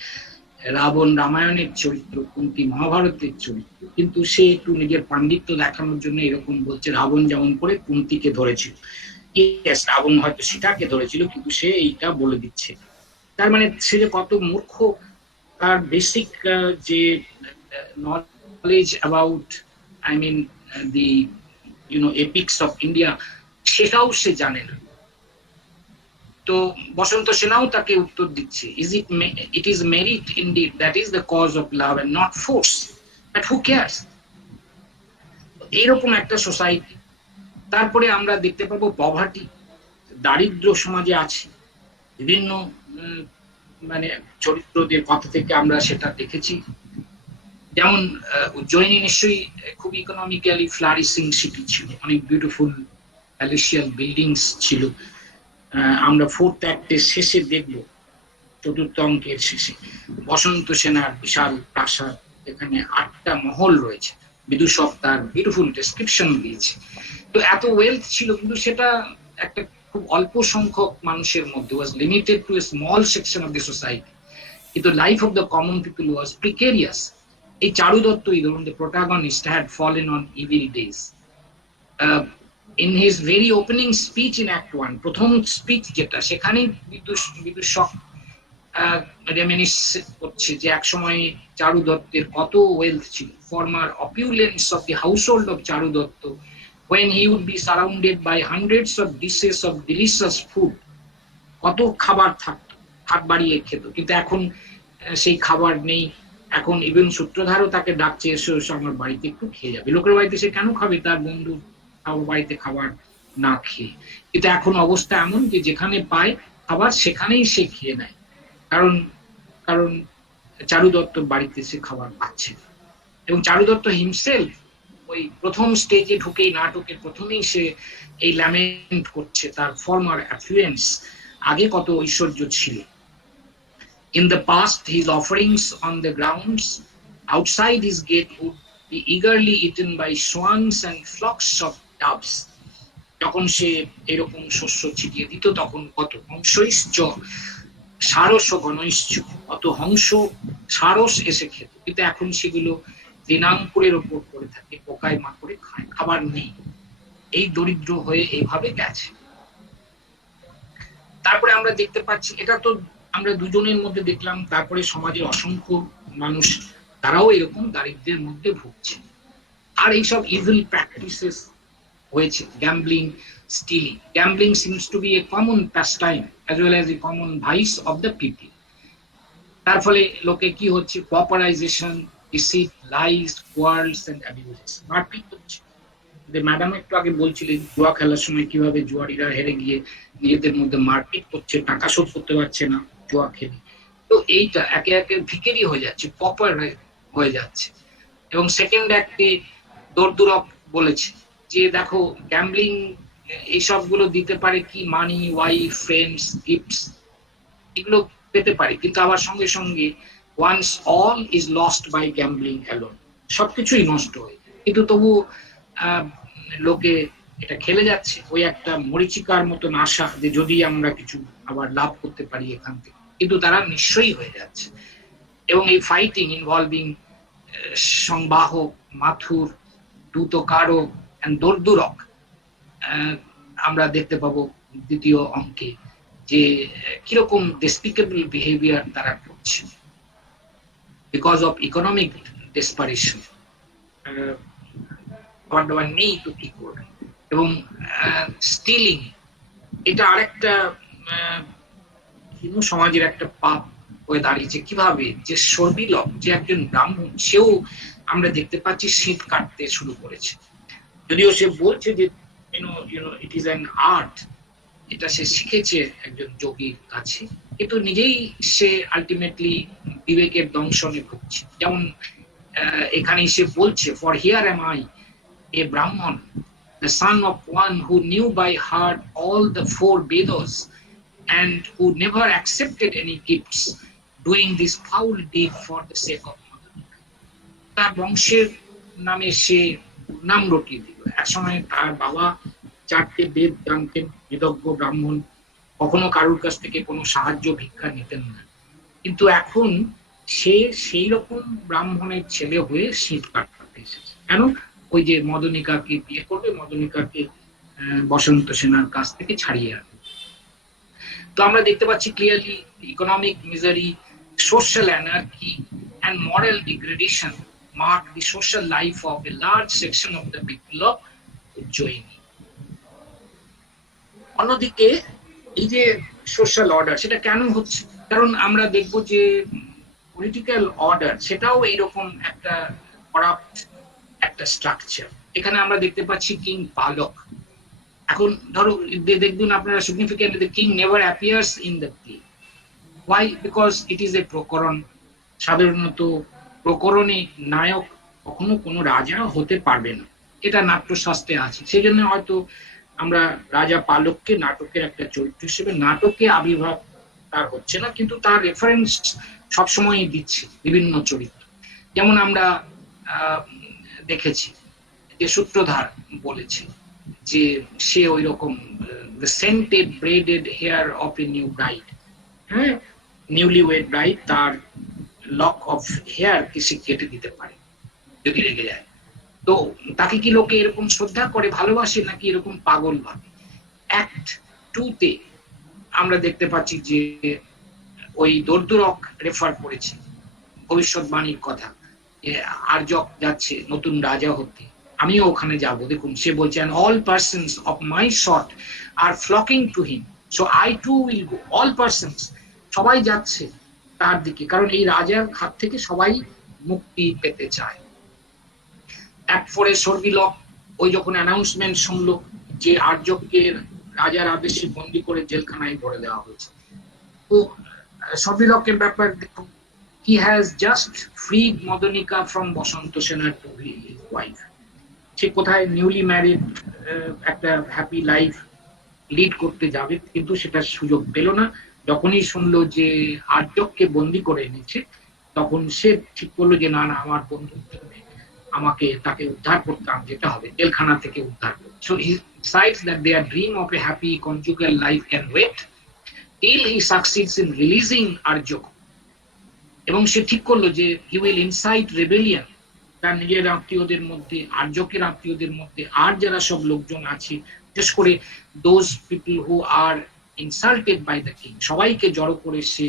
রাবণ রামায়ণের চরিত্র, কুন্তি মহাভারতের চরিত্র, কিন্তু সে একটু নিজের পাণ্ডিত্য দেখানোর জন্য এরকম বলছে রাবণ যেমন করে কুন্তিকে ধরেছিল। রাবণ হয়তো সীতাকে ধরেছিল, কিন্তু সে এইটা বলে দিচ্ছে। তার মানে সে যে কত মূর্খ, তার বেসিক যে knowledge about the epics of India, সেটাও সে জানে না। তো বসন্ত সেনাও তাকে উত্তর দিচ্ছে, it is merit indeed that is the cause of love and not force, but who cares? এরকম একটা সোসাইটি। তারপরে আমরা দেখতে পাবো পভার্টি, দারিদ্র সমাজে আছে। বিভিন্ন চরিত্রদের কথা থেকে আমরা সেটা দেখেছি। যেমন উজ্জয়িনী নিশ্চয়ই খুব ইকোনমিক্যালি ফ্লারিশিং সিটি ছিল, অনেক বিউটিফুল প্যালেসিয়াল বিল্ডিংস ছিল। আমরা ফোর্থ অ্যাক্টের শেষে দেখব, চতুর্থ অঙ্কের শেষে, বসন্ত সেনার বিশাল প্রাসাদ, এখানে 8টা মহল রয়েছে। বিদূষক তার বিউটিফুল ডেসক্রিপশন দিয়েছে। তো এত ওয়েলথ ছিল, কিন্তু সেটা একটা খুব অল্প সংখ্যক মানুষের মধ্যে, was limited to a small section of the society. কিন্তু life of the common people was precarious. এই চারু দত্তই ধরুন, the protagonist had fallen on evil days. In his very opening speech in Act 1, প্রথম স্পিচ যেটা, সেখানেই বিদূষক রেমিনিস করছে যে এক সময় চারু দত্তের কত ওয়েলথ ছিল, former opulence of the household of Charu Datta, when he would be surrounded by hundreds of dishes of delicious food. কত খাবার থাকতো, হাত বাড়িয়ে খেত, কিন্তু এখন সেই খাবার নেই। এখন ইভেন সূত্রধারও তাকে ডাকছে, এসো এসো আমার বাড়িতে একটু খেয়ে যাবে। লোকের বাড়িতে সে কেন খাবে? তার বন্ধু বাড়িতে খাবার না খেয়ে। কিন্তু এখন অবস্থা এমন যে যেখানে পায় খাবার সেখানেই সে খেয়ে নেয়, কারণ কারণ চারু দত্তর বাড়িতে সে খাবার পাচ্ছে না। এবং চারু দত্ত হিমসেলফ ওই প্রথম স্টেজে ঢুকেই, নাটকের প্রথমেই সে এই ল্যামেন্ট করছে তার ফর্মার অ্যাফ্লুয়েন্স, আগে কত ঐশ্বর্য ছিল। In the past, his offerings on the grounds outside his gate would be eagerly eaten by swans and flocks of doves. যখন সে এরকম শস্য ছিটিয়ে দিত তখন কত হংসৈশ্চ সারস গণৈশ্চ, কত হংস সারস এসে খেত। কিন্তু এখন সেগুলো দিনাঙ্কুরের ওপর পড়ে থাকে, পোকায় মাকড়ে খায়, খাবার নেই। এই দরিদ্র হয়ে এইভাবে গেছে। তারপরে আমরা দেখতে পাচ্ছি, এটা তো আমরা দুজনের মধ্যে দেখলাম, তারপরে সমাজের অসংখ্য মানুষ তারাও এরকম দারিদ্র্যের মধ্যে ভুগছে। আর এইসব ইভিল প্র্যাকটিসেস হয়েছে, gambling, stealing. Gambling seems to be a common pastime as well as a common vice of the people. তার ফলে লোকে কি হচ্ছে, pauperization, deceit, lies, quarrels and abuses, মারপিট হচ্ছে। ম্যাডাম একটু আগে বলছিলেন জুয়া খেলার সময় কিভাবে জুয়ারিরা হেরে গিয়ে নিজেদের মধ্যে মারপিট করছে, টাকা শোধ করতে পারছে না জুয়া খেলে। তো এইটা একে একে ভিখারি হয়ে যাচ্ছে, পপার হয়ে যাচ্ছে। এবং সেকেন্ড অ্যাক্টে দর্দুরক বলেছে যে দেখো গ্যাম্বলিং এইসবগুলো দিতে পারে কি, মানি, ওয়াইফ, ফ্রেন্ডস, গিফটস, এগুলো পেতে পারে, কিন্তু আবার সঙ্গে সঙ্গে once all is lost by gambling alone, সবকিছুই নষ্ট হয়। কিন্তু তবু লোকে এটা খেলে যাচ্ছে, ওই একটা মরিচিকার মতন আশা যে যদি আমরা কিছু আবার লাভ করতে পারি এখান থেকে, কিন্তু তারা নিশ্চয়ই হয়ে যাচ্ছে। এবং এই ফাইটিং ইনভলভিং সংবাহক, মাথুর, দ্রুতকারক এন্ড দর্দুরক, আমরা দেখতে পাবো দ্বিতীয় অঙ্কে যে কিরকম ডেসপিকেবল বিহেভিয়ার তারা করছে বিকজ অফ ইকোনমিক ডেসপারেশন। নেই তো কি করবে। এবং স্টিলিং, এটা আরেকটা হিন্দু সমাজের একটা পাপ হয়ে দাঁড়িয়েছে। কিভাবে, যে সর্বিলক, যে একজন ব্রাহ্মণ, সেও আমরা দেখতে পাচ্ছি শীত কাটতে শুরু করেছে। যদিও সে বলছে যে ইট ইজ অ্যান আর্ট, এটা সে শিখেছে একজন যোগীর কাছে, কিন্তু নিজেই সে আলটিমেটলি বিবেকের দংশনে ভুগছে। যেমন এখানে সে বলছে, for here am I a Brahman, the son of one who knew by heart all the 4 Vedas and who never accepted any gifts, doing this foul deed for the sake of mother. তার বংশের নামে সে নাম রটিয়ে দিল। একসময় তার বাবা 4টে বেদ জানতেন, বিদগ্ধ ব্রাহ্মণ, কখনো কারোর কাছ থেকে কোনো সাহায্য ভিক্ষা নিতেন না, কিন্তু এখন সে সেই রকম ব্রাহ্মণের ছেলে হয়ে শীত কাটাতে এসেছে। কেন? ওই যে মদনিকাকে বিয়ে করবে, মদনিকাকে বসন্ত সেনার কাছ থেকে ছাড়িয়ে আনবে। তো আমরা দেখতে পাচ্ছি clearly economic misery, social anarchy and moral degradation mark the social life of a large section of the people of Ujjaini. অন্যদিকে এই যে সোশ্যাল অর্ডার, সেটা কেন হচ্ছে? কারণ আমরা দেখব যে পলিটিক্যাল অর্ডার সেটাও এইরকম একটা করাপ্ট একটা স্ট্রাকচার। এখানে আমরা দেখতে পাচ্ছি কিং পালক। এখন ধরো দেখবেন আপনারা significantly, the king never appears in the play. Why? Because it is a প্রকরণ। সাধারণত প্রকরণে নায়ক কখনো কোনো রাজা হতে পারবে না, এটা নাট্যশাস্ত্রে আছে। সেই জন্য হয়তো আমরা রাজা পালককে নাটকের একটা চরিত্র হিসেবে নাটকে আবির্ভাব তার হচ্ছে না, কিন্তু তার রেফারেন্স সবসময়ই দিচ্ছে বিভিন্ন চরিত্র। যেমন আমরা দেখেছি যে সূত্রধার বলেছে যে সে ওই রকম the scented braided hair of a new bride, হ্যাঁ, নিউলি ওয়েড ব্রাইড, তার লক অফ হেয়ার কে সে কেটে দিতে পারে যদি রেগে যায়। তো তাকে কি লোকে এরকম শ্রদ্ধা করে, ভালোবাসে, নাকি এরকম পাগল ভাবে? অ্যাক্ট 2-তে আমরা দেখতে পাচ্ছি যে ওই দর্দুরক রেফার করেছে ভবিষ্যৎবাণীর কথা, আর্যক যাচ্ছে নতুন রাজা হতে, আমিও ওখানে যাব। দেখুন সে বলছে, and all persons of my sort are flocking to him, so I too will go. all persons, সবাই যাচ্ছে তার দিকে, কারণ এই রাজার হাত থেকে সবাই মুক্তি পেতে চায়। অ্যাক্ট 4-এ সর্বিলক ওই যখন অ্যানাউন্সমেন্ট শুনলো যে আর্যকে রাজার আদেশে বন্দি করে জেলখানায় ভরে দেওয়া হয়েছে। তো সবিলকের ব্যাপার দেখুন, he has just freed Modonika from বসন্ত সেনার to his wife. সে কোথায় নিউলি ম্যারিড একটা হ্যাপি লাইফ লিড করতে যাবে, কিন্তু সেটার সুযোগ পেল না। যখনই শুনলো যে আর্যককে বন্দি করে এনেছে, তখন সে ঠিক করলো যে না না, আমার বন্ধুর জন্য আমাকে তাকে উদ্ধার করতে যেতে হবে, জেলখানা থেকে উদ্ধার করতে। So he decides that their dream of a happy conjugal life can wait till he succeeds in releasing Arjok. এবং সে ঠিক করলো যে he will incite rebellion, তার নিজের আত্মীয়দের মধ্যে, আর্যকের আত্মীয়দের মধ্যে আর যারা সব লোকজন আছে, বিশেষ করে those people who are insulted by the king, সবাইকে জড়ো করে সে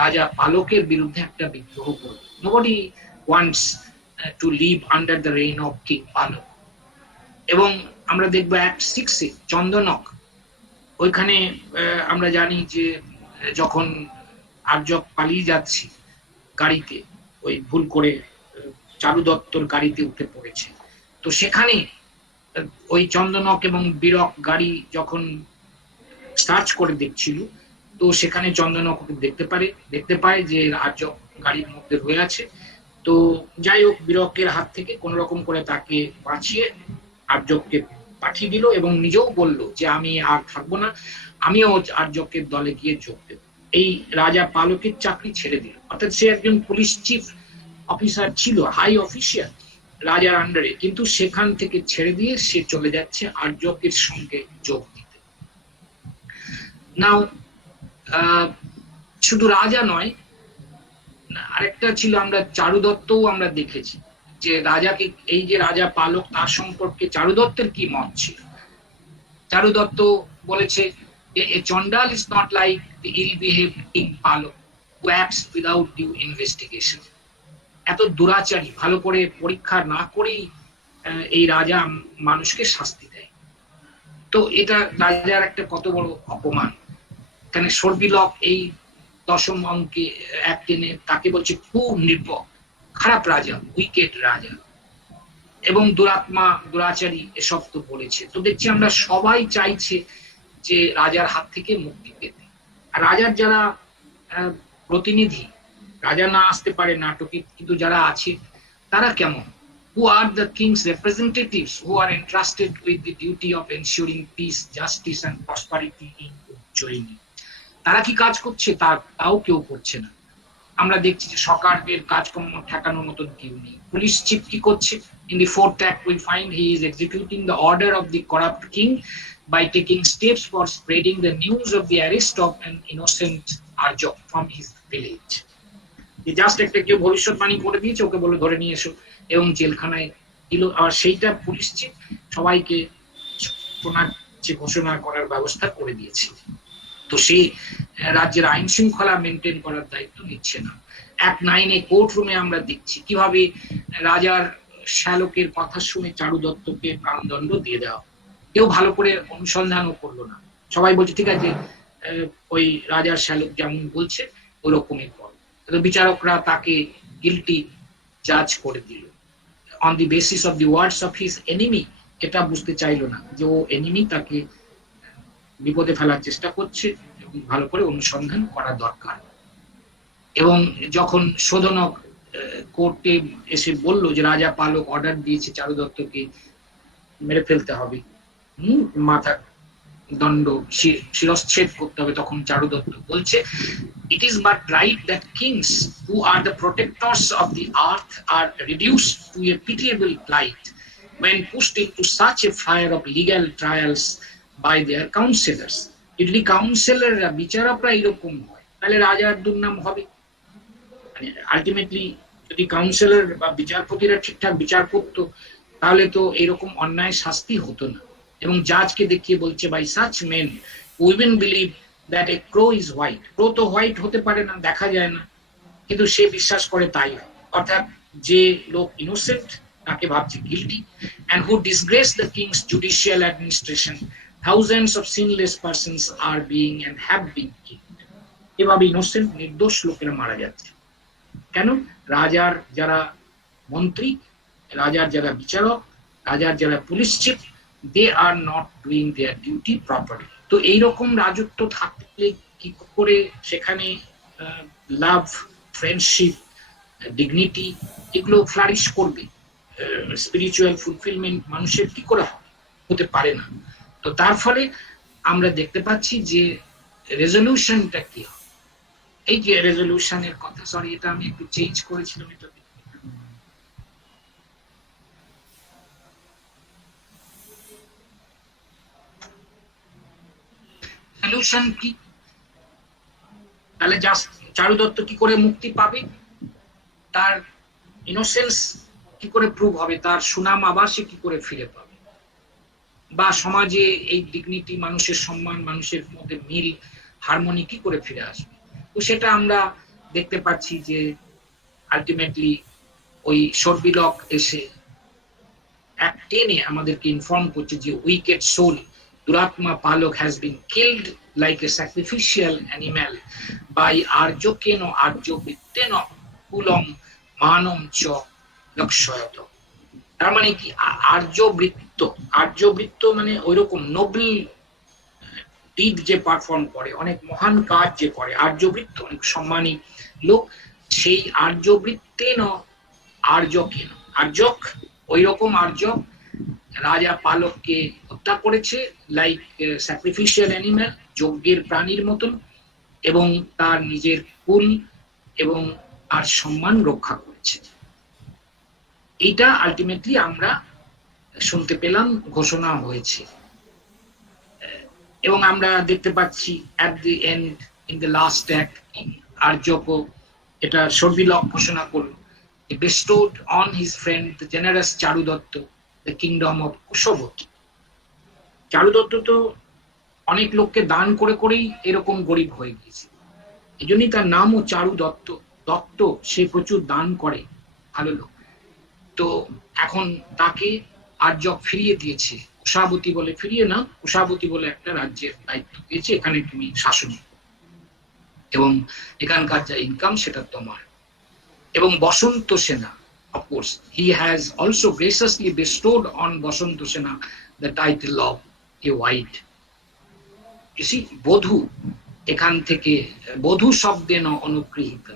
রাজা পালকের বিরুদ্ধে একটা বিদ্রোহ করবে। Nobody wants to live under the reign of King Palok. এবং আমরা দেখবো অ্যাক্ট 6-এ চন্দনক, ওইখানে আমরা জানি যে যখন আর্যক পালিয়ে যাচ্ছে গাড়িতে, ওই ভুল করে চারু দত্তর গাড়িতে উঠে পড়েছে, তো সেখানে ওই চন্দনক এবং বীরক গাড়ি যখন সার্চ করে দেখছিল, তো সেখানে চন্দনক দেখতে পায় যে আর্যক গাড়ির মধ্যে রয়ে আছে। তো যাই হোক, বীরকের হাত থেকে কোন রকম করে তাকে বাঁচিয়ে আর্যককে পাঠিয়ে দিল এবং নিজেও বলল যে আমি আর থাকবো না, আমিও আর্যকের দলে গিয়ে যোগ দেব। এই রাজা পালকের চাকরি ছেড়ে দিল, অর্থাৎ সে একজন পুলিশ চিফ অফিসার ছিল, হাই অফিসিয়াল রাজার আন্ডারে, কিন্তু সেখান থেকে ছেড়ে দিয়ে সে চলে যাচ্ছে আর্যকের সঙ্গে যোগ দিতে। নাও শুধু রাজা নয়, আরেকটা ছিল, আমরা চারুদত্তও আমরা দেখেছি যে রাজাকে, এই যে রাজা পালক, তার সম্পর্কে চারুদত্তের কি মত ছিল। চারুদত্ত বলেছে a Chondal is not like the ill-behaved King Palok who acts without due investigation. এত দুরাচারী, ভালো করে পরীক্ষা না করেই এই রাজা মানুষকে শাস্তি দেয়। তো এটা রাজার একটা কত বড় অপমান। এখানে সর্বিলক এই 10ম অঙ্কে এক টেনে তাকে বলছে খুব নির্ভর, খারাপ রাজা, উইকেট রাজা এবং দুরাত্মা, দুরাচারী, এসব তো বলেছে। তো দেখছি আমরা সবাই চাইছে যে রাজার হাত থেকে মুক্তি পেতে। আর রাজার যারা প্রতিনিধি, রাজা না আসতে পারে নাটকে, কিন্তু যারা আছে তারা কেমন, who are the king's representatives who are entrusted with the duty of ensuring peace, justice and prosperity in Ujjaini, তারা কি কাজ করছে? তাও কেউ করছে না। আমরা দেখছি যে সরকারের কাজকর্ম ঠেকানোর মতন কেউ নেই। পুলিশ চিফ কি করছে? In the 4th act we find he is executing the order of the corrupt king by taking steps for spreading the news of the arrest of an innocent Arjok from his village. He just একটা কেউ ভবিষ্যৎবাণী করে দিয়েছে, ওকে বলে ধরে নিয়ে এসো এবং জেলখানায় দিল। আর সেইটা পুলিশ চিফ সবাইকে ঘোষণা করার ব্যবস্থা করে দিয়েছে। তো সেই রাজ্যের আইন শৃঙ্খলা মেনটেন করার দায়িত্ব নিচ্ছে না। অ্যাক্ট 9-এ কোর্ট রুমে আমরা দেখছি কিভাবে রাজার শ্যালকের কথা শুনে চারুদত্তকে প্রাণদণ্ড দিয়ে দেওয়া, কেউ ভালো করে অনুসন্ধানও করলো না। সবাই বলছে ঠিক আছে, ওই রাজার শ্যালক যেমন বলছে ওরকমই করো। বিচারকরা তাকে গিলটি জাজ করে দিল on the basis of the words of his enemy. এটা বুঝতে চাইলো না যে ও এনিমি, তাকে বিপদে ফেলার চেষ্টা করছে এবং ভালো করে অনুসন্ধান করা দরকার। এবং যখন শোধনক কোর্টে এসে বলল যে রাজা পালক অর্ডার দিয়েছে চারুদত্তকে মেরে ফেলতে হবে, মাথা দণ্ড, শিরশ্ছেদ করতে হবে, তখন চারুদত্ত বলছে it is but right that kings who are the protectors of the earth are reduced to a pitiable plight when pushed into such a fire of legal trials by their counselors. যদি কাউন্সিলররা, বিচারকরা এরকম হয়, তাহলে রাজার দুর্নাম হবে। আলটিমেটলি যদি কাউন্সিলর বা বিচারপতিরা ঠিকঠাক বিচার করতো, তাহলে তো এরকম অন্যায় শাস্তি হতো না। এবং জাজকে দেখিয়ে বলছে by such men who even believe that a crow is white. ক্রো তো হোয়াইট হতে পারে না, দেখা যায় না, কিন্তু সে বিশ্বাস করে তাই হয়। অর্থাৎ যে লোক ইনোসেন্ট তাকে ভাবছে guilty. and who disgrace the king's judicial administration, thousands of sinless persons are being and have been killed. এভাবে ইনোসেন্ট, নির্দোষ লোকেরা মারা যাচ্ছে। কেন? রাজার যারা মন্ত্রী, রাজার যারা বিচারক, রাজার যারা police chief, they are not doing their duty properly. তো এইরকম রাজত্ব থাকলে কি করে সেখানে লাভ, ফ্রেন্ডশিপ, ডিগনিটি এগুলো ফ্লারিশ করবে? স্পিরিচুয়াল ফুলফিলমেন্ট মানুষের কি করে হতে পারে না। তো তার ফলে আমরা দেখতে পাচ্ছি যে রেজলিউশনটা কি হয়। এই যে রেজলিউশনের কথা, সরি এটা আমি একটু চেঞ্জ করেছিলাম, এটা রেজলিউশন কি, তাহলে জাস্ট চারু দত্ত কি করে মুক্তি পাবে, তার ইনোসেন্স কি করে প্রুভ হবে, তার সুনাম আবার সে কি করে ফিরে পাবে, বা সমাজে এই ডিগনিটি, মানুষের সম্মান, মানুষের মধ্যে মিল, হারমোনি কি করে ফিরে আসবে। তো সেটা আমরা দেখতে পাচ্ছি যে আলটিমেটলি ওই সর্বিলক এসে এক টেনে আমাদেরকে ইনফর্ম করছে যে উইকেট সোল দুরাত্মা Palaka has been killed like a sacrificial animal by আর্যকেন আর্যবৃত্তেন কুলম মানম চ লক্ষ্যয়ত। তার মানে কি, আর্যবৃত্ত, আর্যবৃত্ত মানে ওইরকম নোবেল ডিড যে পারফর্ম করে, অনেক মহান কাজ যে করে, আর্যবৃত্ত অনেক সম্মানী লোক, সেই আর্যবৃত্তেন আর্যকেন, আর্যক ওই রকম আর্যক রাজা পালককে হত্যা করেছে, লাইক স্যাক্রিফিশিয়াল অ্যানিম্যাল, যজ্ঞের প্রাণীর মতন, এবং তার নিজের কুল এবং আর সম্মান রক্ষা করেছে। এইটা আলটিমেটলি আমরা শুনতে পেলাম, ঘোষণা হয়েছে। এবং আমরা দেখতে পাচ্ছি at the end, in the last act, Aryaka এটা সর্বিলক ঘোষণা করল, bestowed on his friend the generous Charudatta the kingdom of কুশবতী। চারুদত্ত তো অনেক লোককে দান করে করেই এরকম গরিব হয়ে গিয়েছে, এই জন্যই তার নামও চারুদত্ত। দত্ত, সে প্রচুর দান করে, ভালো লোক। তো এখন তাকে আর্যক ফিরিয়ে দিয়েছে, কুশাবতী বলে, ফিরিয়ে না, কুশাবতী বলে একটা রাজ্যের দায়িত্ব দিয়েছে, এখানে তুমি শাসন এবং এখানকার যা ইনকাম সেটা তোমার। এবং বসন্ত সেনা, of course, he has also graciously bestowed on বসন্ত সেনা the title of a wife. You see, বধূ, এখান থেকে বধূ শব্দে ন অনুগৃহীত,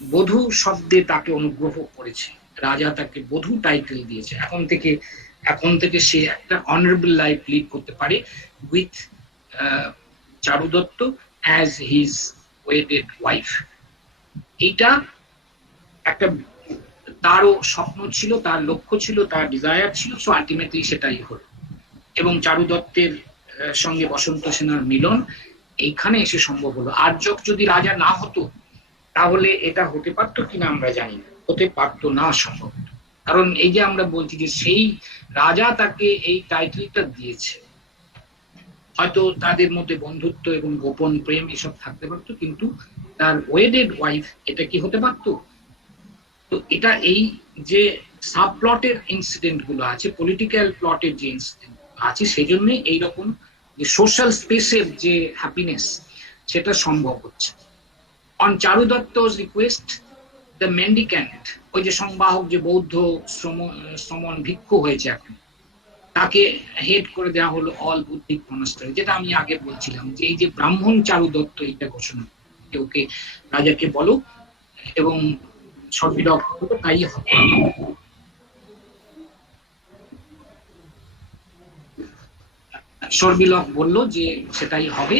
বধূ শব্দে তাকে অনুগ্রহ করেছে, রাজা তাকে বধূ টাইটেল দিয়েছে। এখন থেকে সে একটা অনারেবল লাইফ লিড করতে পারে উইথ চারুদত্ত অ্যাজ হিজ ওয়েডেড ওয়াইফ। এটা একটা তারও স্বপ্ন ছিল, তার লক্ষ্য ছিল, তার ডিজায়ার ছিল, সো আলটিমেটলি সেটাই হলো। এবং চারুদত্তের সঙ্গে বসন্ত সেনার মিলন এইখানে এসে সম্ভব হলো। আর্যক যদি রাজা না হতো তাহলে এটা হতে পারতো কিনা আমরা জানি না, হতে পারতো না সম্ভব। কারণ এই যে আমরা বলছি যে সেই রাজা তাকে এই টাইটেলটা দিয়েছে, হয়তো তাদের মধ্যে বন্ধুত্ব এবং গোপন প্রেম এসব থাকতে পারতো, কিন্তু তার ওয়েডেড ওয়াইফ এটা কি হতে পারতো? তো এটা এই যে সাব প্লটের ইনসিডেন্ট গুলো আছে, পলিটিক্যাল প্লটের যে ইনসিডেন্ট আছে, সেই জন্য এইরকম যে সোশ্যাল স্পেসের যে হ্যাপিনেস সেটা সম্ভব হচ্ছে। অন চারুদত্ত's রিকোয়েস্ট দ্য মেন্ডিক্যান্ট, ওই যে সংবাহক, যে বৌদ্ধ শ্রমণ ভিক্ষু হয়েছে এখন, তাকে হেড করে দেওয়া হলো অল বুদ্ধিক মনাস্টারি। যেটা আমি আগে বলছিলাম যে এই যে ব্রাহ্মণ চারুদত্ত এটা ঘোষণা, ওকে রাজাকে বলো এবং সর্বিলক তাই হবে। সর্বিলক বলল যে সেটাই হবে।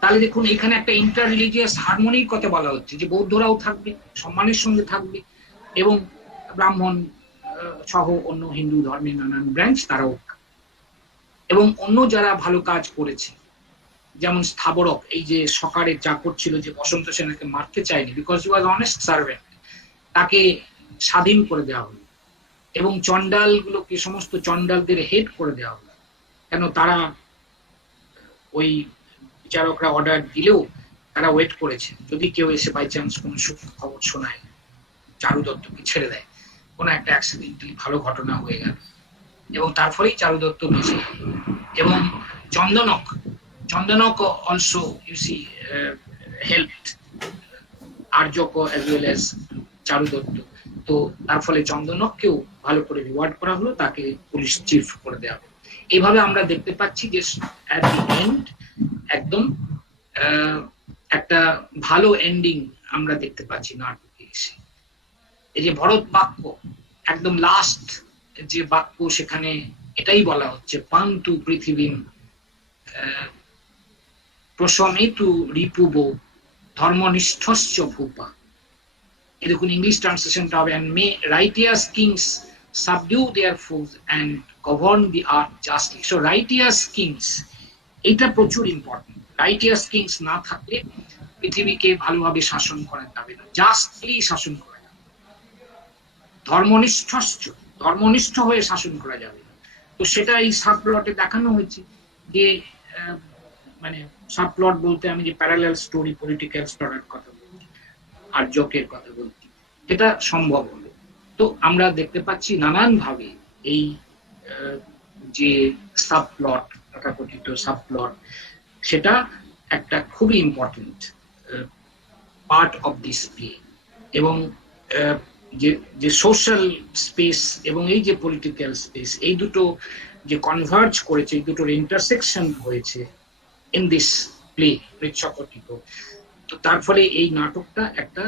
তাহলে দেখুন এখানে একটা ইন্টার রিলিজিয়াস হারমোনির কথা বলা হচ্ছে, যে বৌদ্ধরাও থাকবে, সম্মানের সঙ্গে থাকবে, এবং ব্রাহ্মণ সহ অন্য হিন্দু ধর্মের নানান ব্রাঞ্চ তারাও, এবং অন্য যারা ভালো কাজ করেছে, যেমন স্থাবরক, এই যে সকারের চাকর ছিল যে বসন্ত সেনাকে মারতে চায়নি, because he was honest servant, তাকে স্বাধীন করে দেওয়া হলো। এবং চন্ডাল গুলোকে, সমস্ত চন্ডালদের হেড করে দেওয়া হলো, কেন তারা ওই বিচারকরা অর্ডার দিলেও তারা ওয়েট করেছে, যদি কেউ এসে বাই চান্স কোনো সুখ খবর শোনায় চারুদত্তকে ছেড়ে দেয়, কোনো একটা অ্যাক্সিডেন্টালি ভালো ঘটনা হয়ে গেল, এবং তারপরেই চারুদত্ত বেঁচে। এবং Chandanaka also you see helped Aryaka as well as Charudatta. তো তো তার ফলে চন্দনককেও ভালো করে রিওয়ার্ড করা হলো, তাকে পুলিশ চিফ করে দেওয়া হলো। এইভাবে আমরা দেখতে পাচ্ছি যে অ্যাট দি এন্ড একদম একটা ভালো এন্ডিং আমরা দেখতে পাচ্ছি নাটকে এসে। এই যে ভরত বাক্য, একদম লাস্ট যে বাক্য, সেখানে এটাই বলা হচ্ছে, পান্তু পৃথিবীম প্রশমিতু রিপুব ধর্মনিষ্ঠস্য ভূপা। এরকম ইংলিশ ট্রান্সলেশনটা হবে, and may righteous kings subdue their foes and govern the earth justly. So righteous kings, এটা প্রচুর ইম্পর্টেন্ট। রাইটিয়াস কিংস না থাকলে পৃথিবীকে ভালোভাবে শাসন করা যাবে না, জাস্টলি শাসন করা যাবে, ধর্মনিষ্ঠ হয়ে শাসন করা যাবে না। তো সেটা এই সাবপ্লটে দেখানো হয়েছে যে মানে সাবপ্লট বলতে আমি যে প্যারালাল স্টোরি, পলিটিক্যাল স্টোরির কথা বলছি আর জোকের কথা বলছি, এটা সম্ভব হলো। তো আমরা দেখতে পাচ্ছি নানান ভাবে এই যে সাবপ্লট, তথাকথিত সাবপ্লট, সেটা একটা খুবই important part of this play. এবং যে সোশ্যাল স্পেস এবং এই যে পলিটিক্যাল স্পেস, এই দুটো যে কনভার্জ করেছে, এই দুটোর ইন্টারসেকশন হয়েছে ইন দিস প্লে মৃচ্ছকটিকম। তো তার ফলে এই নাটকটা একটা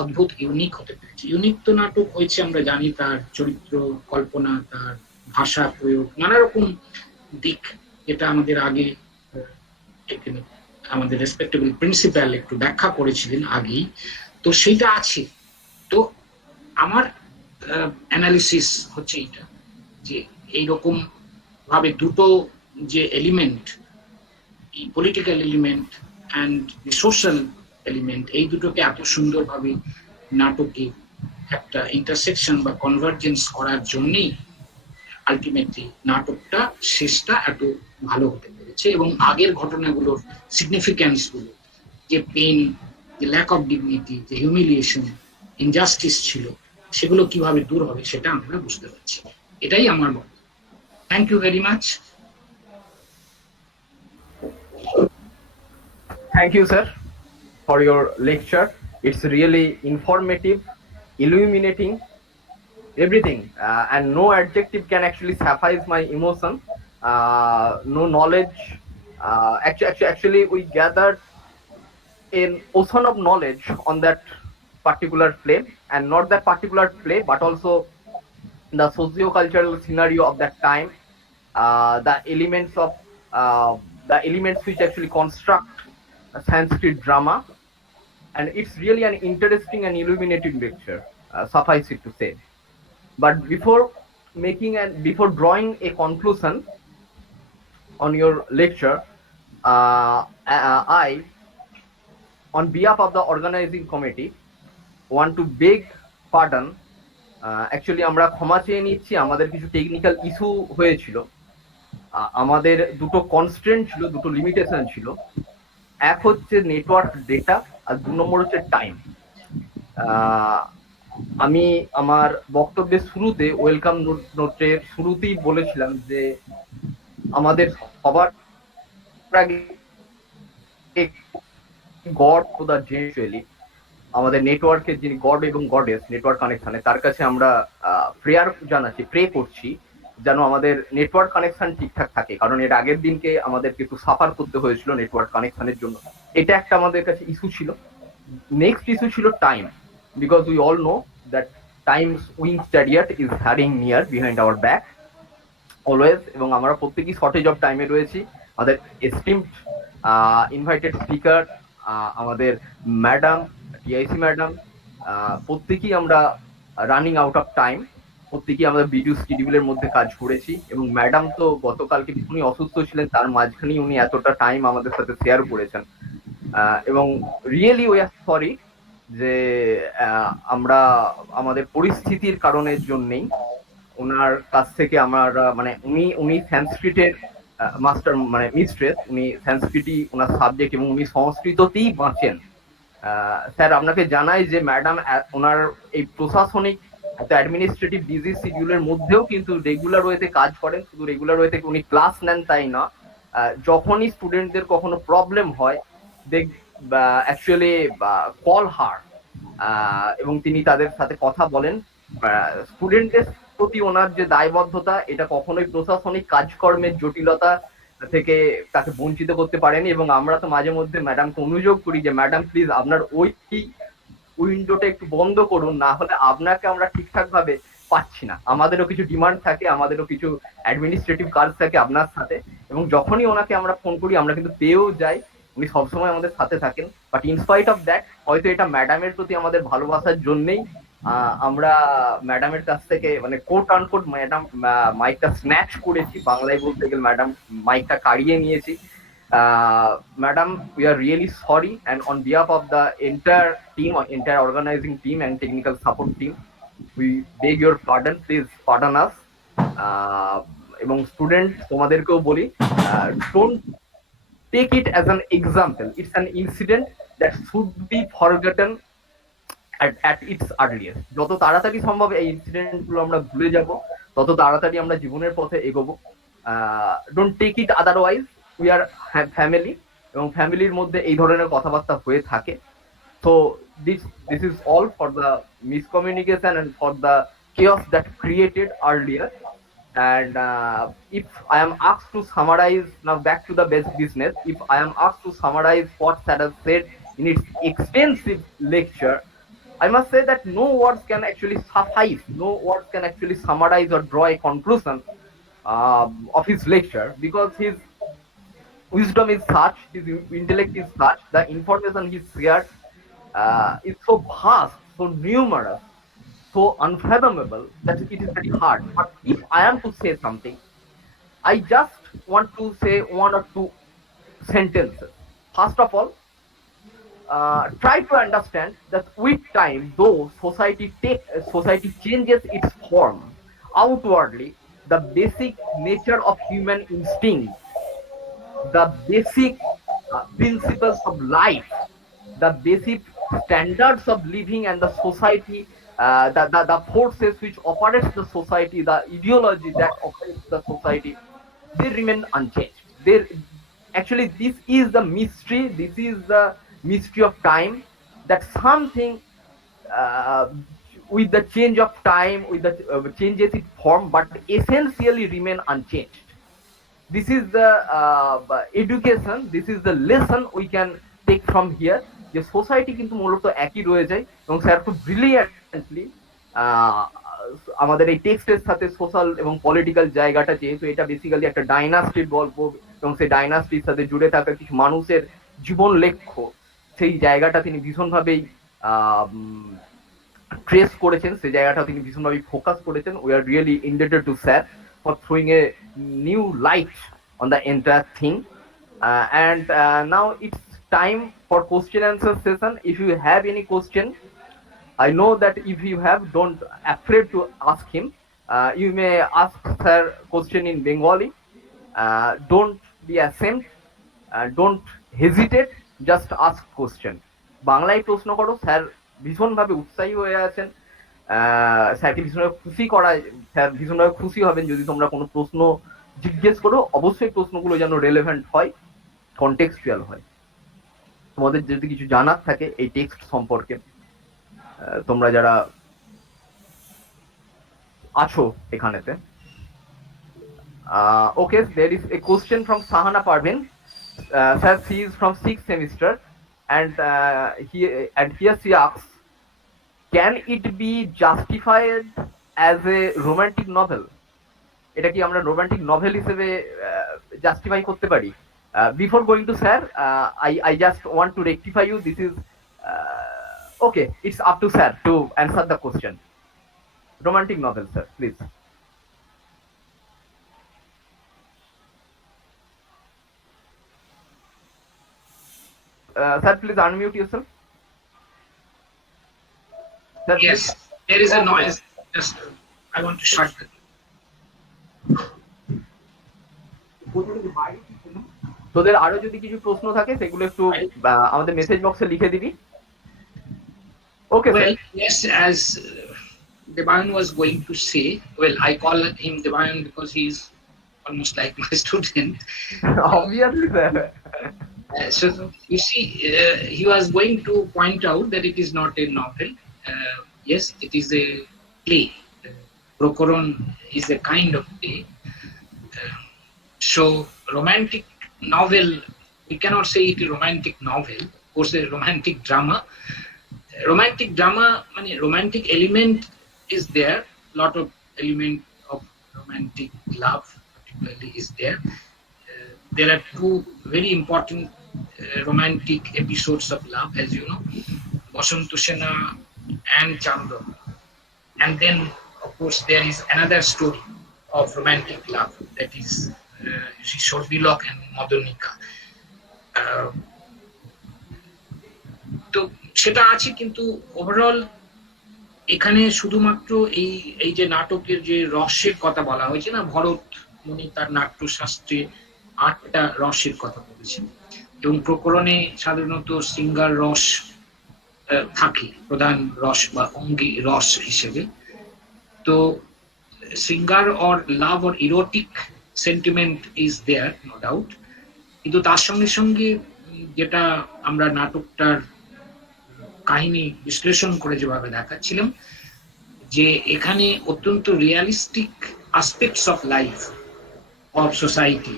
অদ্ভুত ইউনিক হতে পেরেছে। ইউনিক তো নাটক হয়েছে আমরা জানি, তার চরিত্র কল্পনা, তার ভাষা প্রয়োগ, নানা রকম দিক, যেটা আমাদের আগে আমাদের রেসপেক্টেবল প্রিন্সিপাল একটু ব্যাখ্যা করেছিলেন আগেই, তো সেইটা আছে। তো আমার অ্যানালিসিস হচ্ছে এইটা, যে এইরকম ভাবে দুটো যে এলিমেন্ট, এই political element and the social element, এই দুটোকে এত সুন্দরভাবে নাটকে একটা ইন্টারসেকশন বা কনভার্জেন্স করার জন্যই আলটিমেটলি নাটকটা শেষটা এত ভালো হতে পেরেছে। এবং আগের ঘটনাগুলোর সিগনিফিক্যান্স গুলো, যে পেন, যে ল্যাক অফ ডিগনিটি, যে হিউমিলিয়েশন, ইনজাস্টিস ছিল, সেগুলো কিভাবে দূর হবে সেটা আমরা বুঝতে পারছি। এটাই আমার মত। Thank you very much. Thank you, sir, for your lecture. It's really informative, illuminating, everything, and no adjective can actually suffice my emotion. No knowledge. Actually, we gathered an ocean of knowledge on that particular play, and not that particular play, but also the socio-cultural scenario of that time, the elements which actually construct a Sanskrit drama, and it's really an interesting and illuminating lecture, suffice it to say. But before drawing a conclusion on your lecture, I, on behalf of the organizing committee, want to beg pardon. Actually আমরা ক্ষমা চেয়ে নিচ্ছি, আমাদের কিছু technical issue হয়েছিল, আমাদের দুটো কনস্ট্রেন্ট ছিল, দুটো লিমিটেশন ছিল। এক হচ্ছে নেটওয়ার্ক ডেটা, আর 2 নম্বর হচ্ছে টাইম। আমি আমার বক্তব্যের শুরুতে, ওয়েলকাম নোটের শুরুতেই বলেছিলাম যে আমাদের সবার আগে গড দ্য জেনুয়ালি আমাদের নেটওয়ার্কের যিনি গড এবং গডেস নেটওয়ার্ক কানেকশনে, তার কাছে আমরা প্রেয়ার জানাচ্ছি, প্রে করছি যেন আমাদের নেটওয়ার্ক কানেকশন ঠিকঠাক থাকে, কারণ এর আগের দিনকে আমাদেরকে একটু সাফার করতে হয়েছিল নেটওয়ার্ক কানেকশনের জন্য। এটা একটা আমাদের কাছে ইস্যু ছিল। নেক্সট ইস্যু ছিল time, because we all know that Times wing chariot is hearing near behind our back always, এবং আমরা প্রত্যেকেই শর্টেজ অফ টাইমে রয়েছি। আমাদের এস্টিমড ইনভাইটেড স্পিকার, আমাদের ম্যাডাম, টিআইসি ম্যাডাম, প্রত্যেকেই আমরা রানিং আউট অফ টাইম, প্রত্যেকেই আমরা ভিডিও শিডিউলের মধ্যে কাজ করেছি। এবং ম্যাডাম তো গতকালকে উনি অসুস্থ ছিলেন, তার মাঝখানেই উনি এতটা টাইম আমাদের সাথে শেয়ার করেছেন। এবং রিয়েলি উই আর সরি যে আমরা আমাদের পরিস্থিতির কারণের জন্যেই ওনার কাছ থেকে আমরা মানে উনি সংস্কৃতের মাস্টার মানে মিস্ট্রেস, উনি সংস্কৃতি ওনার সাবজেক্ট, এবং উনি সংস্কৃততেই বাঁচেন। স্যার আপনাকে জানাই যে ম্যাডাম ওনার এই প্রশাসনিক অ্যাডমিনিস্ট্রেটিভ বিজি শিডিউলের মধ্যেও কিন্তু রেগুলার ওয়েতে কাজ করেন। শুধু রেগুলার ওয়েতে উনি ক্লাস নেন তাই না, যখনই স্টুডেন্টদের কখনো প্রবলেম হয় অ্যাকচুয়ালি কল হার, এবং তিনি তাদের সাথে কথা বলেন, স্টুডেন্টদের প্রতি ওনার যে দায়বদ্ধতা, এটা কখনোই প্রশাসনিক কাজকর্মের জটিলতা থেকে তাকে বঞ্চিত করতে পারেনি। এবং আমরা তো মাঝে মধ্যে ম্যাডামকে অনুযোগ করি যে ম্যাডাম প্লিজ আপনার ওই উইন্ডোটা একটু বন্ধ করুন, না হলে আপনাকে আমরা ঠিকঠাক ভাবে পাচ্ছি না। আমাদেরও কিছু ডিমান্ড থাকে, আমাদেরও কিছু অ্যাডমিনিস্ট্রেটিভ কাজ থাকে আপনার সাথে, এবং যখনই ওনাকে আমরা ফোন করি আমরা কিন্তু পেয়েও যাই। উনি সবসময় আমাদের সাথে থাকেন। বাট ইনস্পাইট অফ দ্যাট, হয়তো এটা ম্যাডামের প্রতি আমাদের ভালোবাসার জন্যই আমরা ম্যাডামের কাছ থেকে মানে কোট আনকোট ম্যাডাম মাইকটা স্ন্যাচ করেছি, বাংলায় বলতে গেলে ম্যাডাম মাইকটা কাড়িয়ে নিয়েছি। Madam, we are really sorry, and on behalf of the entire team, entire organizing team and technical support team, we beg your pardon. Please pardon us. এবং স্টুডেন্ট তোমাদেরকেও বলি, don't take it as an example. It's an incident that should be forgotten at its earliest. যত তাড়াতাড়ি সম্ভব এই ইনসিডেন্ট গুলো আমরা ভুলে যাব, তত তাড়াতাড়ি আমরা জীবনের পথে এগোবো। Don't take it otherwise. We are family, এবং ফ্যামিলির মধ্যে এই ধরনের কথাবার্তা হয়ে থাকে। So this is all for the miscommunication and for the chaos that created earlier. And if I am asked to summarize, now back to the best business, if I am asked to summarize what Sir has said in its extensive lecture, I must say that no words can actually suffice, no words can actually summarize or draw a conclusion of his lecture, because his wisdom is such, his intellect is such, the information he shared is so vast, so numerous, so unfathomable that it is very hard. But if I am to say something, I just want to say one or two sentences. First of all, try to understand that with time, though society changes its form outwardly, the basic nature of human instinct, the basic principles of life, the basic standards of living and the society, the forces which operates the society, the ideology that operates the society, they remain unchanged. Actually, this is the mystery, this is the mystery of time, that something with the change of time, with the changes its form, but essentially remain unchanged. This is the education, this is the lesson we can take from here, যে সোসাইটি কিন্তু মূলত একই রয়ে যায়। এবং স্যার খুব ব্রিলিয়ান্টলি আমাদের এই টেক্সটের সাথে সোশ্যাল এবং পলিটিক্যাল জায়গাটা, যেহেতু এটা বেসিক্যালি একটা ডাইনাস্টির গল্প এবং সেই ডাইনাস্টির সাথে জুড়ে থাকা কিছু মানুষের জীবন লেখ্য, সেই জায়গাটা তিনি ভীষণভাবেই ট্রেস করেছেন, সেই জায়গাটা তিনি ভীষণভাবে ফোকাস করেছেন। উই আর রিয়েলি ইন্ডেটেড two sir for throwing a new light on the entire thing. And now it's time for question answer session. If you have any question, I know that if you have, don't afraid to ask him. You may ask sir question in Bengali. Don't be ashamed, don't hesitate, just ask question. বাংলায় প্রশ্ন করো, স্যার ভীষণভাবে উৎসাহী হয়ে আছেন। স্যারকে ভীষণভাবে খুশি করায়, স্যার ভীষণভাবে খুশি হবেন যদি তোমরা কোনো প্রশ্ন জিজ্ঞেস করো। অবশ্যই প্রশ্নগুলো যেন রেলেভেন্ট হয়, কনটেক্সচুয়াল হয়। তোমাদের যদি কিছু জানার থাকে এই টেক্সট সম্পর্কে, তোমরা যারা আছো এখানেতে। ওকে, there is a question from Sahana Parvin. Sir, she is from 6th semester, and here she asks, can it be justified as a romantic novel? এটা কি আমরা রোমান্টিক নভেল হিসেবে জাস্টিফাই করতে পারি? Before going to sir, I just want to rectify you. This is okay, it's up to sir to answer the question. Romantic novel, sir, please. Sir, please unmute yourself. Sir, Yes, please. there is a noise. Just I want to shut it. তোদের আরো যদি কিছু প্রশ্ন থাকে সেগুলো একটু আমাদের মেসেজ বক্সে লিখে দিবি। Okay, Well, sir. yes, as Devan was going to say, well, I call him Devan because he's almost like my student. Obviously, sir. So you see, he was going to point out that it is not a novel. Yes, it is a play. Prokoron is a kind of play. So romantic novel, we cannot say it is romantic novel, of course a romantic drama. Romantic drama, romantic element is there, lot of element of romantic love particularly is there. There are two very important romantic episodes of love, as you know, Basanto Sena and Chandra. And then, of course, there is another story of romantic love, that is, you see, Sorbilok and Madonika. তো সেটা আছে, কিন্তু ওভারঅল এখানে শুধুমাত্র এই এই যে নাটকের যে রসের কথা বলা হয়েছে না, ভরত মুনি তার নাট্যশাস্ত্রে 8টা রসের কথা বলেছেন, এবং প্রকরণে সাধারণত শৃঙ্গার রস থাকে প্রধান রস বা অঙ্গী রস হিসেবে। তো shringara or love or erotic sentiment is there, no doubt, কিন্তু তার সঙ্গে সঙ্গে যেটা আমরা নাটকটার কাহিনী বিশ্লেষণ করে যেভাবে দেখাচ্ছিলাম, যে এখানে অত্যন্ত realistic aspects of life of society,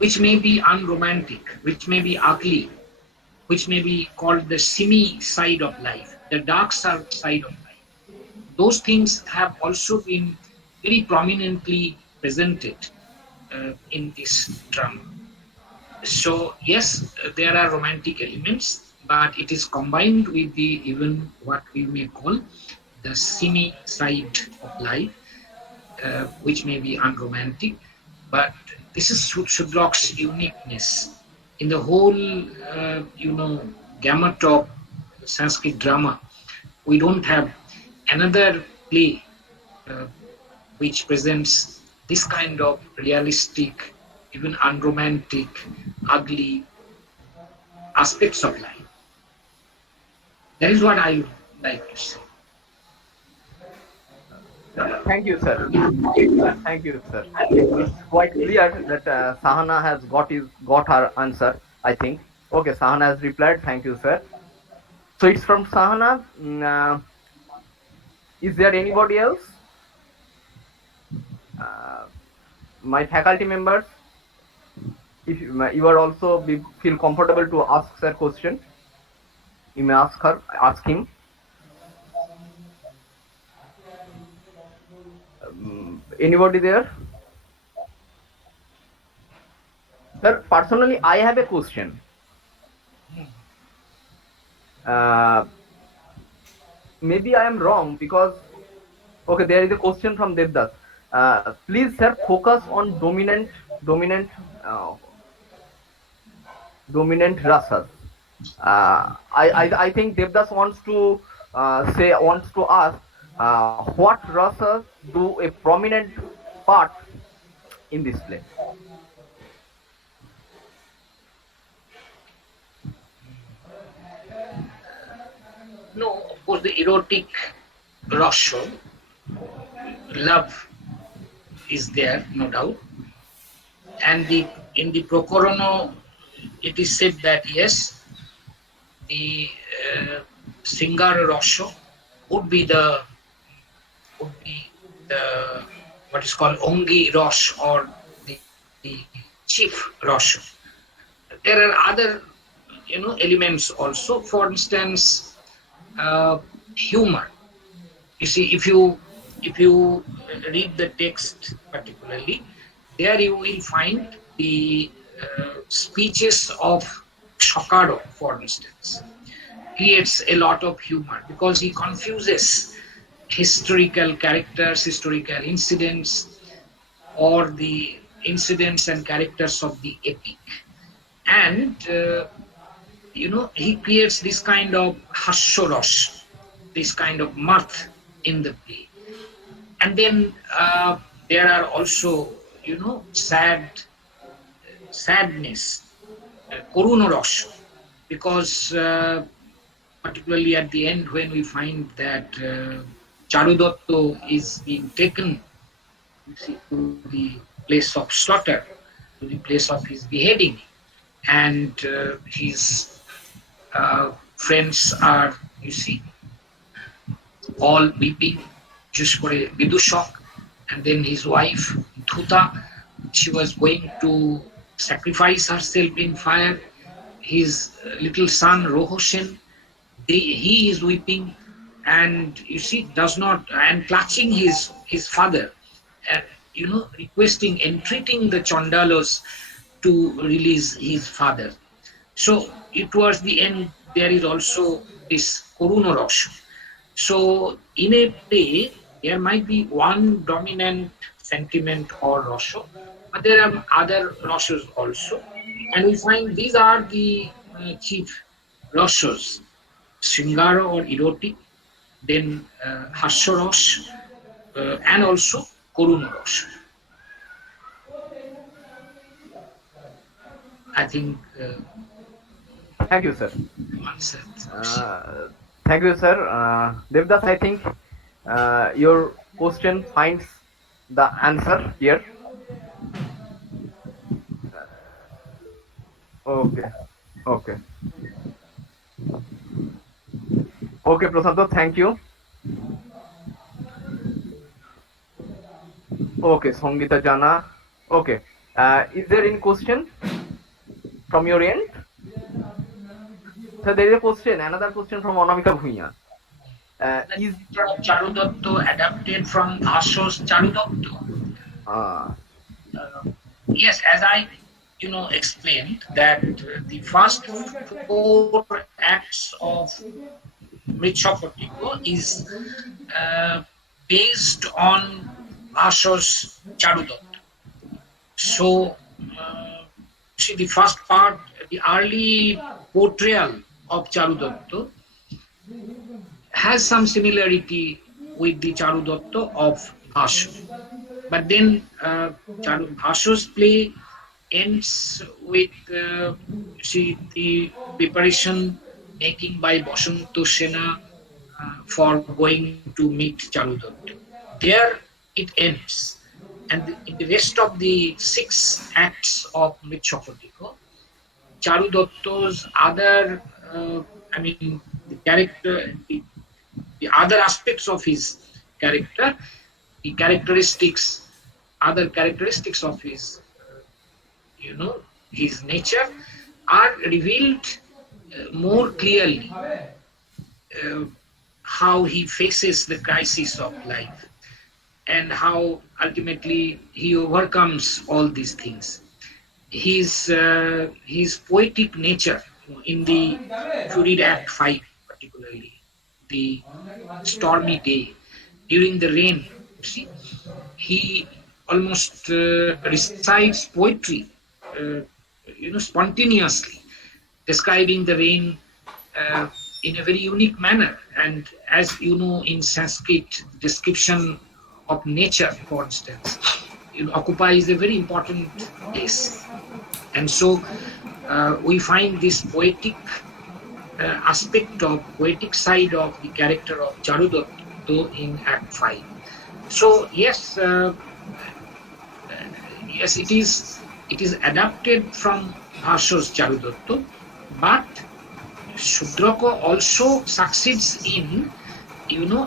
which may be unromantic, which may be ugly, which may be called the seamy side of life, the dark side of life. Those things have also been very prominently presented in this drama. So yes, there are romantic elements, but it is combined with the even what we may call the seamy side of life, which may be unromantic. But this is Shudrak's uniqueness in the whole, gamut of Sanskrit drama. We don't have another play which presents this kind of realistic, even unromantic, ugly aspects of life. That is what I would like to say. Thank you, sir. Thank you, sir. It's quite clear that Sahana has got her answer, I think. Okay, Sahana has replied. Thank you, sir. So it's from Sahana. Is there anybody else? My faculty members, if you are also feel comfortable to ask sir question, you may ask him. Anybody there? Sir, personally, I have a question. Maybe I am wrong, because okay, there is a question from Devdas. Please, sir, focus on dominant rasas. I think Devdas wants to ask what rasas do a prominent part in this play. No, of course, the erotic rasha, love is there, no doubt. And in the Prokorono, it is said that yes, the Singar rasha would be the what is called Ongi Rosh, or the chief Rosh. There are other elements also. For instance, humor. You see, if you read the text particularly, there you will find the speeches of Shokaro, for instance, creates a lot of humor because he confuses historical characters, historical incidents, or the incidents and characters of the epic. And, he creates this kind of hashoros, this kind of mirth in the play. And then there are also, sadness, korunoros, because particularly at the end when we find that Charudotto is being taken to the place of slaughter, to the place of his beheading, and his friends are, all weeping, বিশেষ করে বিদূষক, and then his wife Dhuta, she was going to sacrifice herself in fire. His little son Rohoshen, he is weeping, and you see does not, and clutching his father, and requesting, entreating the Chandalos to release his father. So towards the end there is also this Koruna Rasha. So in a play there might be one dominant sentiment or Rasha, but there are other Rashas also, and we find these are the chief Rashas: Shringara or erotic, then Hasyarosh, and also Koruna Rasha. I think Thank you, sir. answered. Thank you, sir. Devdas, I think your question finds the answer here. Okay. Okay. Okay, Prasanto, thank you. Okay, Songita Jana. Okay. Is there any question from your end? So there is a question, another question from Anamika Bhuiya. Is Charudotto adapted from Bhasho's Charudotto? Yes, as I explained that the first 4 acts of Mrichchakatikam is based on Bhasho's Charudotto. So see, the first part, the early portrayal of Charudotto has some similarity with the Charudotto of Bhasho. But then Bhasho's play ends with the preparation making by Basanta Sena for going to meet Charudotto. There it ends. And in the rest of the 6 acts of Mrichchakatikam, Charudotto's other, the character, the other aspects of his character, the characteristics, other characteristics of his, his nature are revealed more clearly. How he faces the crisis of life and how ultimately he overcomes all these things. His poetic nature in the, if you read Act 5 particularly, the stormy day during the rain, see, he almost recites poetry, spontaneously, describing the rain in a very unique manner. And as you know, in Sanskrit, description of nature, for instance, occupies a very important place. And so we find this poetic aspect of poetic side of the character of Charudotto in Act 5. So yes, it is adapted from Bhasho's Charudotto, but Shudraka also succeeds in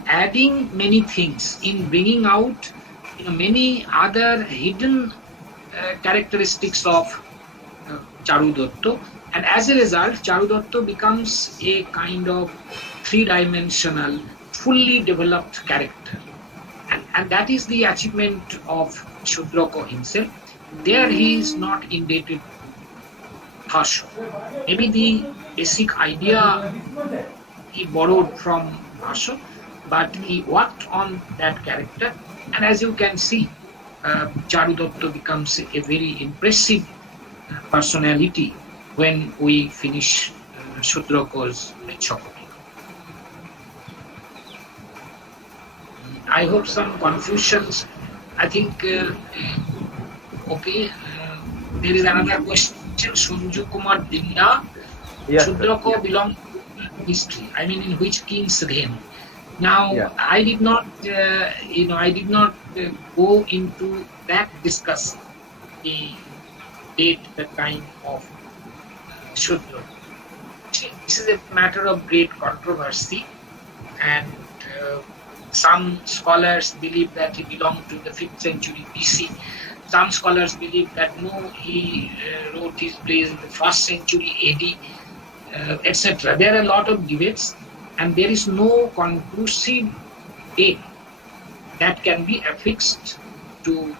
adding many things, in bringing out many other hidden characteristics of Charudotto, and as a result Charudotto becomes a kind of 3-dimensional, fully developed character, and that is the achievement of Shudraka himself. There he is not indebted to Bhasho. Maybe the basic idea he borrowed from Bhasho, but he worked on that character, and as you can see, Charudotto becomes a very impressive personality when we finish Shudraka's Mrichchakatikam. I hope some confusions. I think okay. There is another question. Sunju Kumar Dinda. Yes, Shudraka belongs to history. I mean, in which king's reign? Now, I did not, go into that discussion, the date, the time of Shudraka. This is a matter of great controversy, and Some scholars believe that he belonged to the 5th century BC. Some scholars believe that no, he wrote his plays in the 1st century AD, etc. There are a lot of debates, and there is no conclusive date that can be affixed to,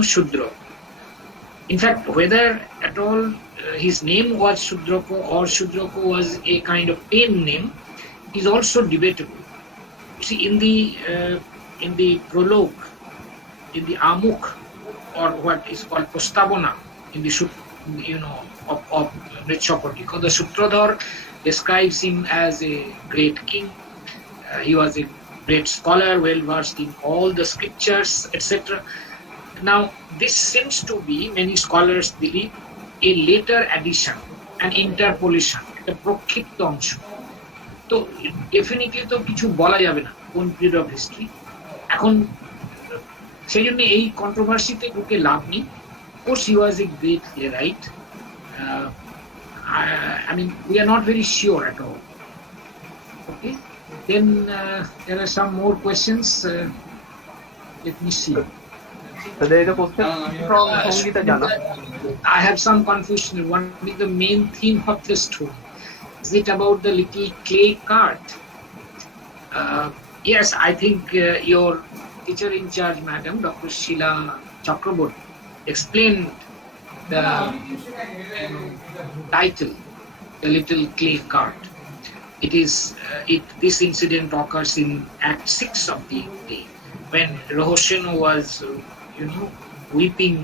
Shudra. In fact, whether at all his name was Shudrako or Shudrako was a kind of pen name is also debatable. You see, in the prologue, in the Amuk, or what is called Postabona, in the of Mrichchakatikam, the Sutradhar describes him as a great king. He was a great scholar, well versed in all the scriptures, etc. Now, this seems to be, many scholars believe, a later addition, an interpolation, a প্রক্ষিপ্ত অংশ। তো ডেফিনেটলি তো কিছু বলা যাবে না কোন period of history. এখন সেই জন্য এই কন্ট্রোভার্সিতে ঢুকে লাভ নেই। কোর্স হি ওয়াজ a great playwright. I mean, we are not very sure at all. Okay, then there are some more questions. Let me see. So there is a question from Sangeeta Jana. I have some confusion. What is the main theme of the story? Is it about the little clay cart? Yes, I think your teacher in charge, Madam Dr. Sheila Chakraborty, explained the title, The Little Clay Cart. This incident occurs in Act 6 of the play, when Hossein was weeping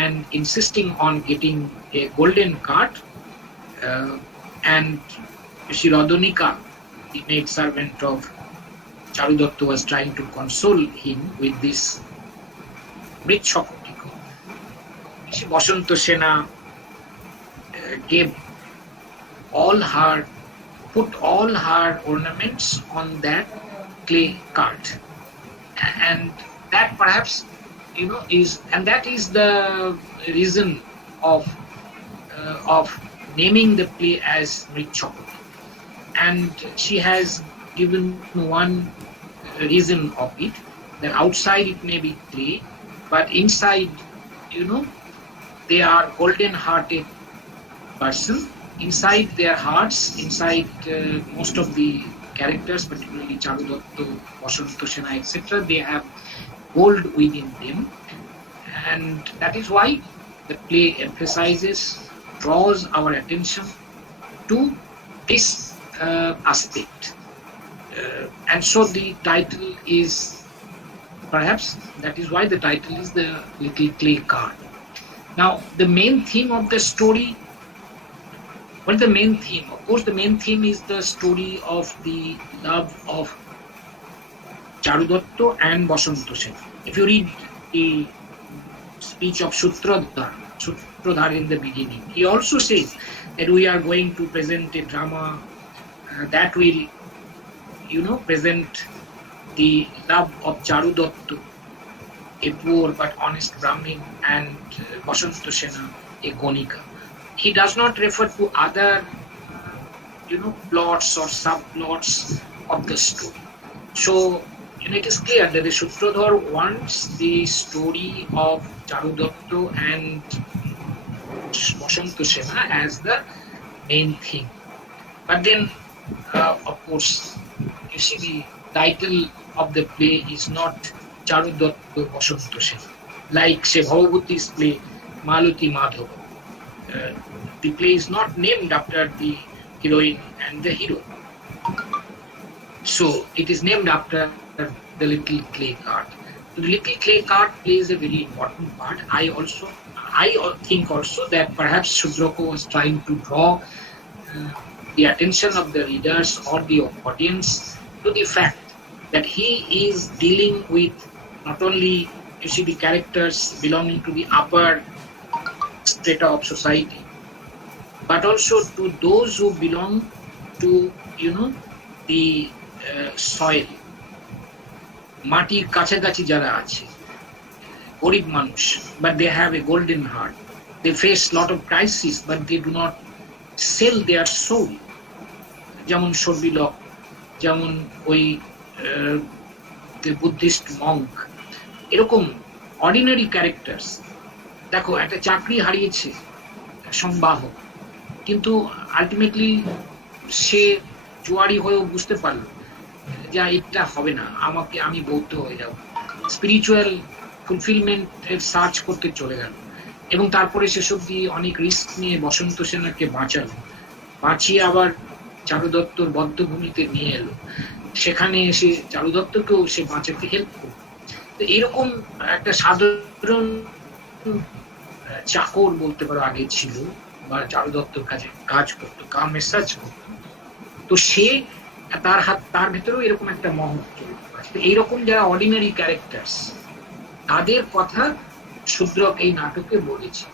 and insisting on getting a golden cart, and Shirodonika, the maid servant of Charudatta, was trying to console him with this Mrichchakatikam. Basanta Sena put all her ornaments on that clay cart, and that perhaps that is the reason of naming the play as Mrichchakatikam. And she has given one reason of it, that outside it may be clay, but inside, they are golden-hearted person. Inside their hearts, inside most of the characters, particularly Charudatta, Basanta Sena, etc., they have gold within them, and that is why the play draws our attention to this aspect, and so the title is, perhaps that is why the title is The Little Clay Cart. Now, the main theme of the story, what is the main theme? Of course, the main theme is the story of the love of Charudatta and Basanta Sena. If you read the speech of Sutradhar in the beginning, he also says that we are going to present a drama that will, present the love of Charudatta, a poor but honest Brahmin, and Basanta Sena, a Gonika. He does not refer to other, plots or subplots of the story. So, it is clear that the Sutradhar wants the story of Charudatta and Basanta Sena as the main thing. But then, of course, you see, the title of the play is not Charudatta Basanta Sena. Like, say, Bhavabhuti's play, Maluti Madhava. The play is not named after the heroine and the hero. So it is named after the little clay cart. The little clay cart plays a very important part. I think also that perhaps Shudrako was trying to draw the attention of the readers or the audience to the fact that he is dealing with not only, the characters belonging to the upper strata of society, but also to those who belong to, the soil, মাটির কাছাকাছি যারা আছে, গরিব মানুষ, but they have a golden heart. They face lot of crises, but they do not sell their soul. যেমন সর্বিলক, যেমন ওই the Buddhist monk, এরকম অর্ডিনারি ক্যারেক্টার্স। দেখো, একটা চাকরি হারিয়েছে সংবাহক, কিন্তু আলটিমেটলি সে জুয়ারি হয়েও বুঝতে পারলো যে এটা হবে না, আমি বৌদ্ধ হয়ে যাব, স্পিরিচুয়াল ফুলফিলমেন্ট এর সার্চ করতে চলে গেল, এবং তারপরে সেসব দিয়ে অনেক রিস্ক নিয়ে বসন্ত সেনাকে বাঁচালো, বাঁচিয়ে আবার চারু দত্তর বদ্ধভূমিতে নিয়ে এলো, সেখানে এসে চারু দত্তকেও সে বাঁচাতে হেল্প করলো। তো এরকম একটা সাধারণ চাকর বলতে পারো আগে ছিল, বা চারু দত্তর কাছে কাজ করতো, মেসাজ করতো। তো সে তার ভেতরেও এরকম একটা মহৎ চরিত্র আছে। এইরকম যারা অর্ডিনারি ক্যারেক্টার্স, তাদের কথা শূদ্রক এই নাটকে বলেছে।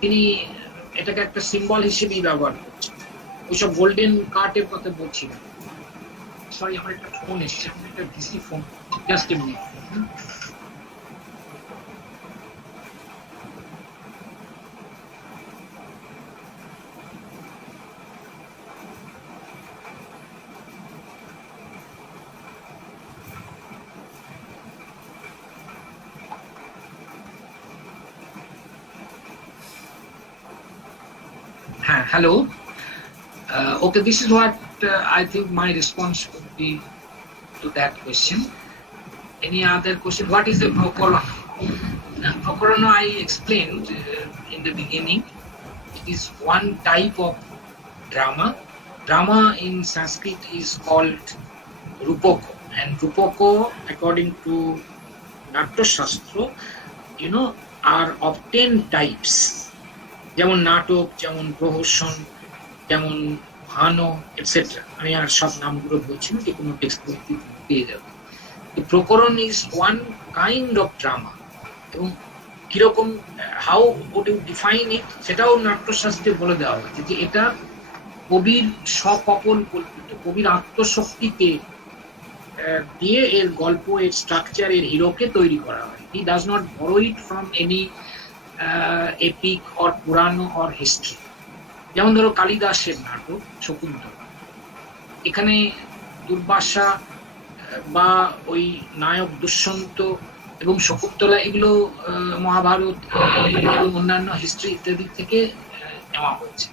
তিনি এটাকে একটা সিম্বল হিসেবেই ব্যবহার করছেন। ওইসব গোল্ডেন কার্টের কথা বলছি না। সরি, আমার একটা ফোন এসছে, আমার একটা VC phone, just a minute. Hello. Okay, this is what I think my response would be to that question. Any other question? What is the Prokoron? Prokoron, I explained in the beginning. It is one type of drama. Drama in Sanskrit is called Rupoko, and Rupoko, according to Natya Shastra, are of 10 types. যেমন নাটক, যেমন প্রহসন, যেমন ভানো, এটসেট্রা। আমি আর সব নামগুলো বলছি না, যে কোনো টেক্সট বই পেয়ে যাবে। প্রকরণ is one kind of drama, এবং কিরকম, হাউ উড ইউ ডিফাইন ইট, সেটাও নাট্যশাস্ত্রে বলে দেওয়া হয়েছে যে এটা কবির স্বকপন কল্পিত, কবির আত্মশক্তিকে দিয়ে এর গল্প, এর স্ট্রাকচার, এর হিরোকে তৈরি করা হয়। He does not borrow it from any epic or Purana or history. যেমন ধরো কালিদাসের নাটক শকুন্তলা, এখানে দুর্বাসা বা ওই নায়ক দুষ্যন্ত এবং শকুন্তলা, এগুলো মহাভারত এবং অন্যান্য হিস্ট্রি ইত্যাদি থেকে নেওয়া হয়েছে।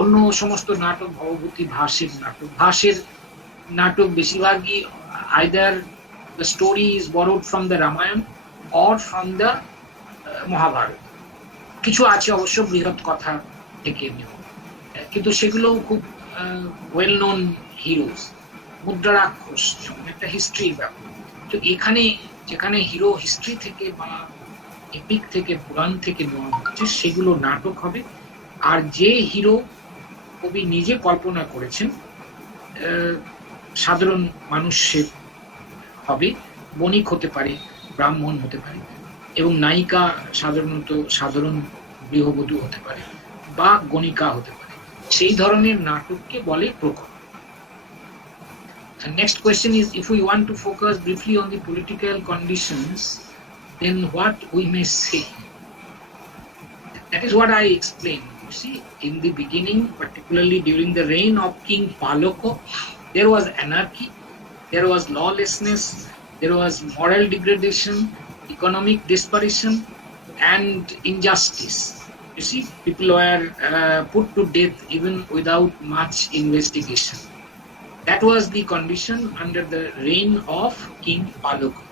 অন্য সমস্ত নাটক, ভবভূতি ভাসের নাটক বেশিরভাগই either the story is borrowed from the Ramayana or from the Mahabharata. কিছু আছে অবশ্য বৃহৎ কথা থেকে নেওয়া, কিন্তু সেগুলো খুব ওয়েল নোন হিরোজ। মুদ্রা রাক্ষস একটা হিস্ট্রির ব্যাপার। তো এখানে যেখানে হিরো হিস্ট্রি থেকে বা এপিক থেকে, পুরাণ থেকে নেওয়া হচ্ছে, সেগুলো নাটক হবে। আর যে হিরো কবি নিজে কল্পনা করেছেন সাধারণ মানুষের হবে, বণিক হতে পারে, ব্রাহ্মণ হতে পারে, এবং নায়িকা সাধারণত সাধারণ গৃহবধূ হতে পারে বা গণিকা হতে পারে, সেই ধরনের নাটককে বলে প্রকরণ। Next question is, if we want to focus briefly on the political conditions, then what we may say? That is what I explained. You see, in the beginning, particularly during the reign of King Paloko, there was anarchy, there was lawlessness, there was moral degradation, economic desperation, and injustice. You see, people were put to death even without much investigation. That was the condition under the reign of King Paloko.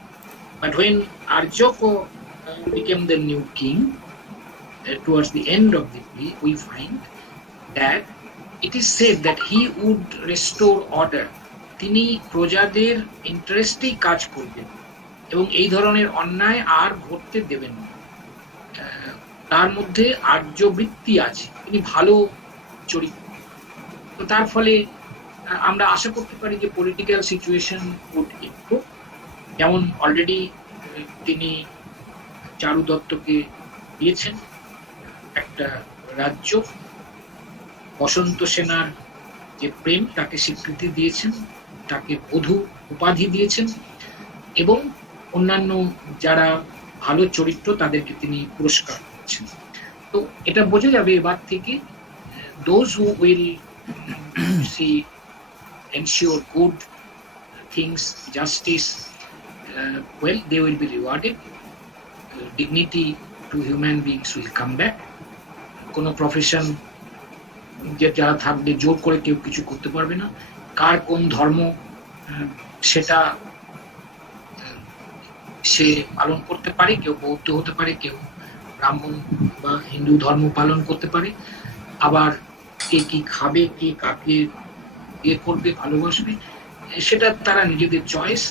But when Arjoko became the new king, towards the end of the play, we find that it is said that he would restore order. তিনি প্রজাদের ইন্টারেস্টেই কাজ করবেন এবং এই ধরনের অন্যায় আর ঘটতে দেবেন না। তার মধ্যে আর্যবৃত্তি আছে, তিনি ভালো চরিত্র। তো তার ফলে আমরা আশা করতে পারি যে পলিটিক্যাল সিচুয়েশন উড ইমপ্রুভ। যেমন অলরেডি তিনি চারু দত্তকে দিয়েছেন একটা রাজ্য, বসন্ত সেনার যে প্রেম তাকে স্বীকৃতি দিয়েছেন, তাকে বধূ উপাধি দিয়েছেন, এবং অন্যান্য যারা ভালো চরিত্র তাদেরকে তিনি পুরস্কার দিচ্ছেন। তো এটা বোঝা যাবে এবার থেকে those who will see ensure good things, justice, well, they will be rewarded. Dignity to human beings will come back. কোনো প্রফেশন যারা থাকবে জোর করে কেউ কিছু করতে পারবে না। কার কোন ধর্ম সেটা সে পালন করতে পারে, কেউ বৌদ্ধ হতে পারে, কেউ ব্রাহ্মণ বা হিন্দু ধর্ম পালন করতে পারে, আবার কে কি খাবে, কে কাকে ইয়ে করবে, ভালোবাসবে, সেটা তারা নিজেদের চয়েস।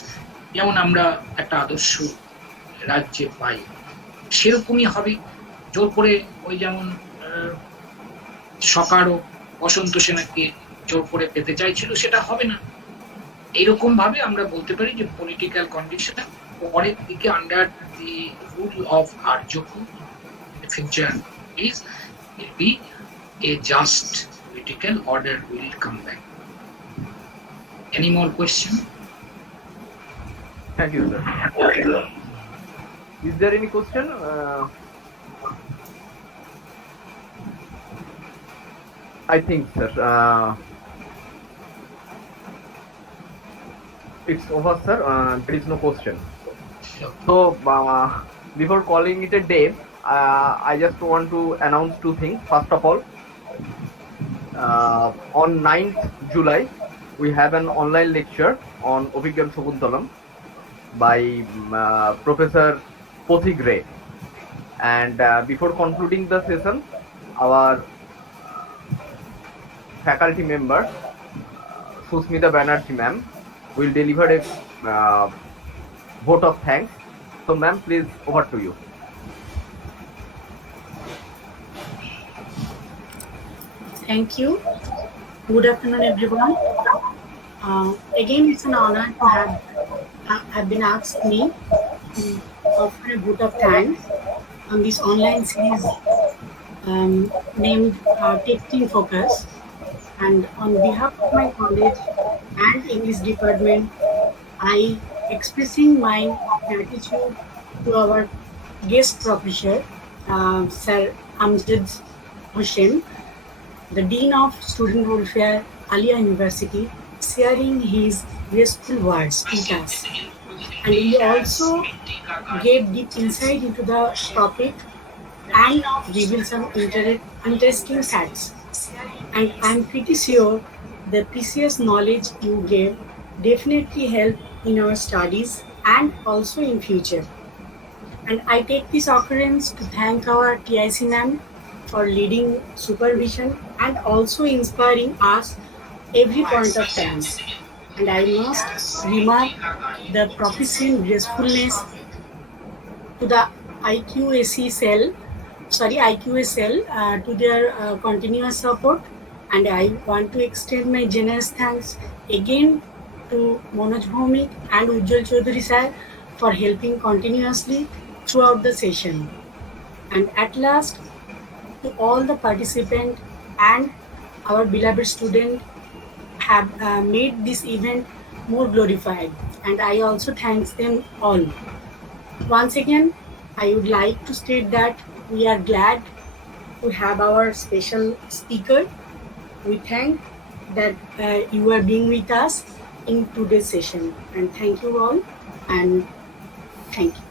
যেমন আমরা একটা আদর্শ রাজ্যে পাই, সেরকমই হবে। জোর করে ওই যেমন সরকার ও বসন্ত সেনাকে জোর করে পেতে চাইছিল, সেটা হবে না। এইরকম ভাবে আমরা বলতে পারি যে পলিটিক্যাল কন্ডিশন পরের দিকে under the rule of Aryaka future is will be a just political order will come back. Any more question? Thank you, sir. Is there any question? I think, sir. It's over, sir. There is no question. So, before calling it a day, I just want to announce two things. First of all, on 9th July, we have an online lecture on Obhigyan Shakuntalam by Professor Pothik Ray. And before concluding the session, our faculty member, Susmita Banerjee ma'am, will deliver a vote of thanks. So ma'am, please, over to you. Thank you. Good afternoon, everyone. Again, it's an honor to have been asked me to offer a vote of thanks on this online series named Testing Focus. And on behalf of my college and English department, I expressing my gratitude to our guest professor, Sir Amzed Hossein, the Dean of Student Welfare, Aliah University, sharing his graceful words with us. And he also gave deep insight into the topic and revealed some interesting facts. And I'm pretty sure the precious knowledge you gave definitely help in our studies and also in future. And I take this occurrence to thank our TIC ma'am for leading supervision and also inspiring us every point of time. And I must remark the proficient gracefulness to the IQSL to their continuous support. And I want to extend my generous thanks again to Manoj Bhaumik and Ujjwal Chaudhary sir for helping continuously throughout the session. And at last, to all the participants and our beloved student have made this event more glorified, and I also thank them all. Once again, I would like to state that we are glad to have our special speaker. We thank that you are being with us in today's session, and thank you all, and thank you.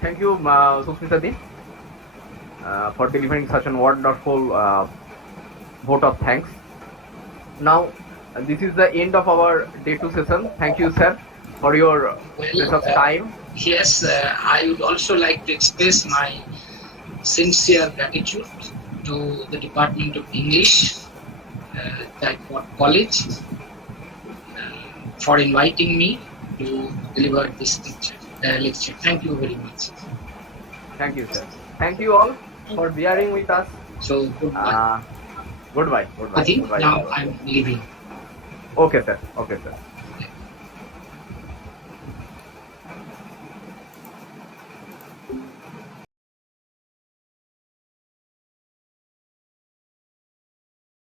Thank you, Susmita Di, for delivering such a wonderful vote of thanks. Now, this is the end of our day 2 session. Thank you, sir, for your precious time. Yes, I would also like to express my sincere gratitude to the Department of English, Chaipat College, for inviting me to deliver this lecture. Thank you very much. Thank you, sir. Thank you all for bearing with us. So, goodbye. Goodbye. I think Goodbye. now I'm leaving. Okay, sir.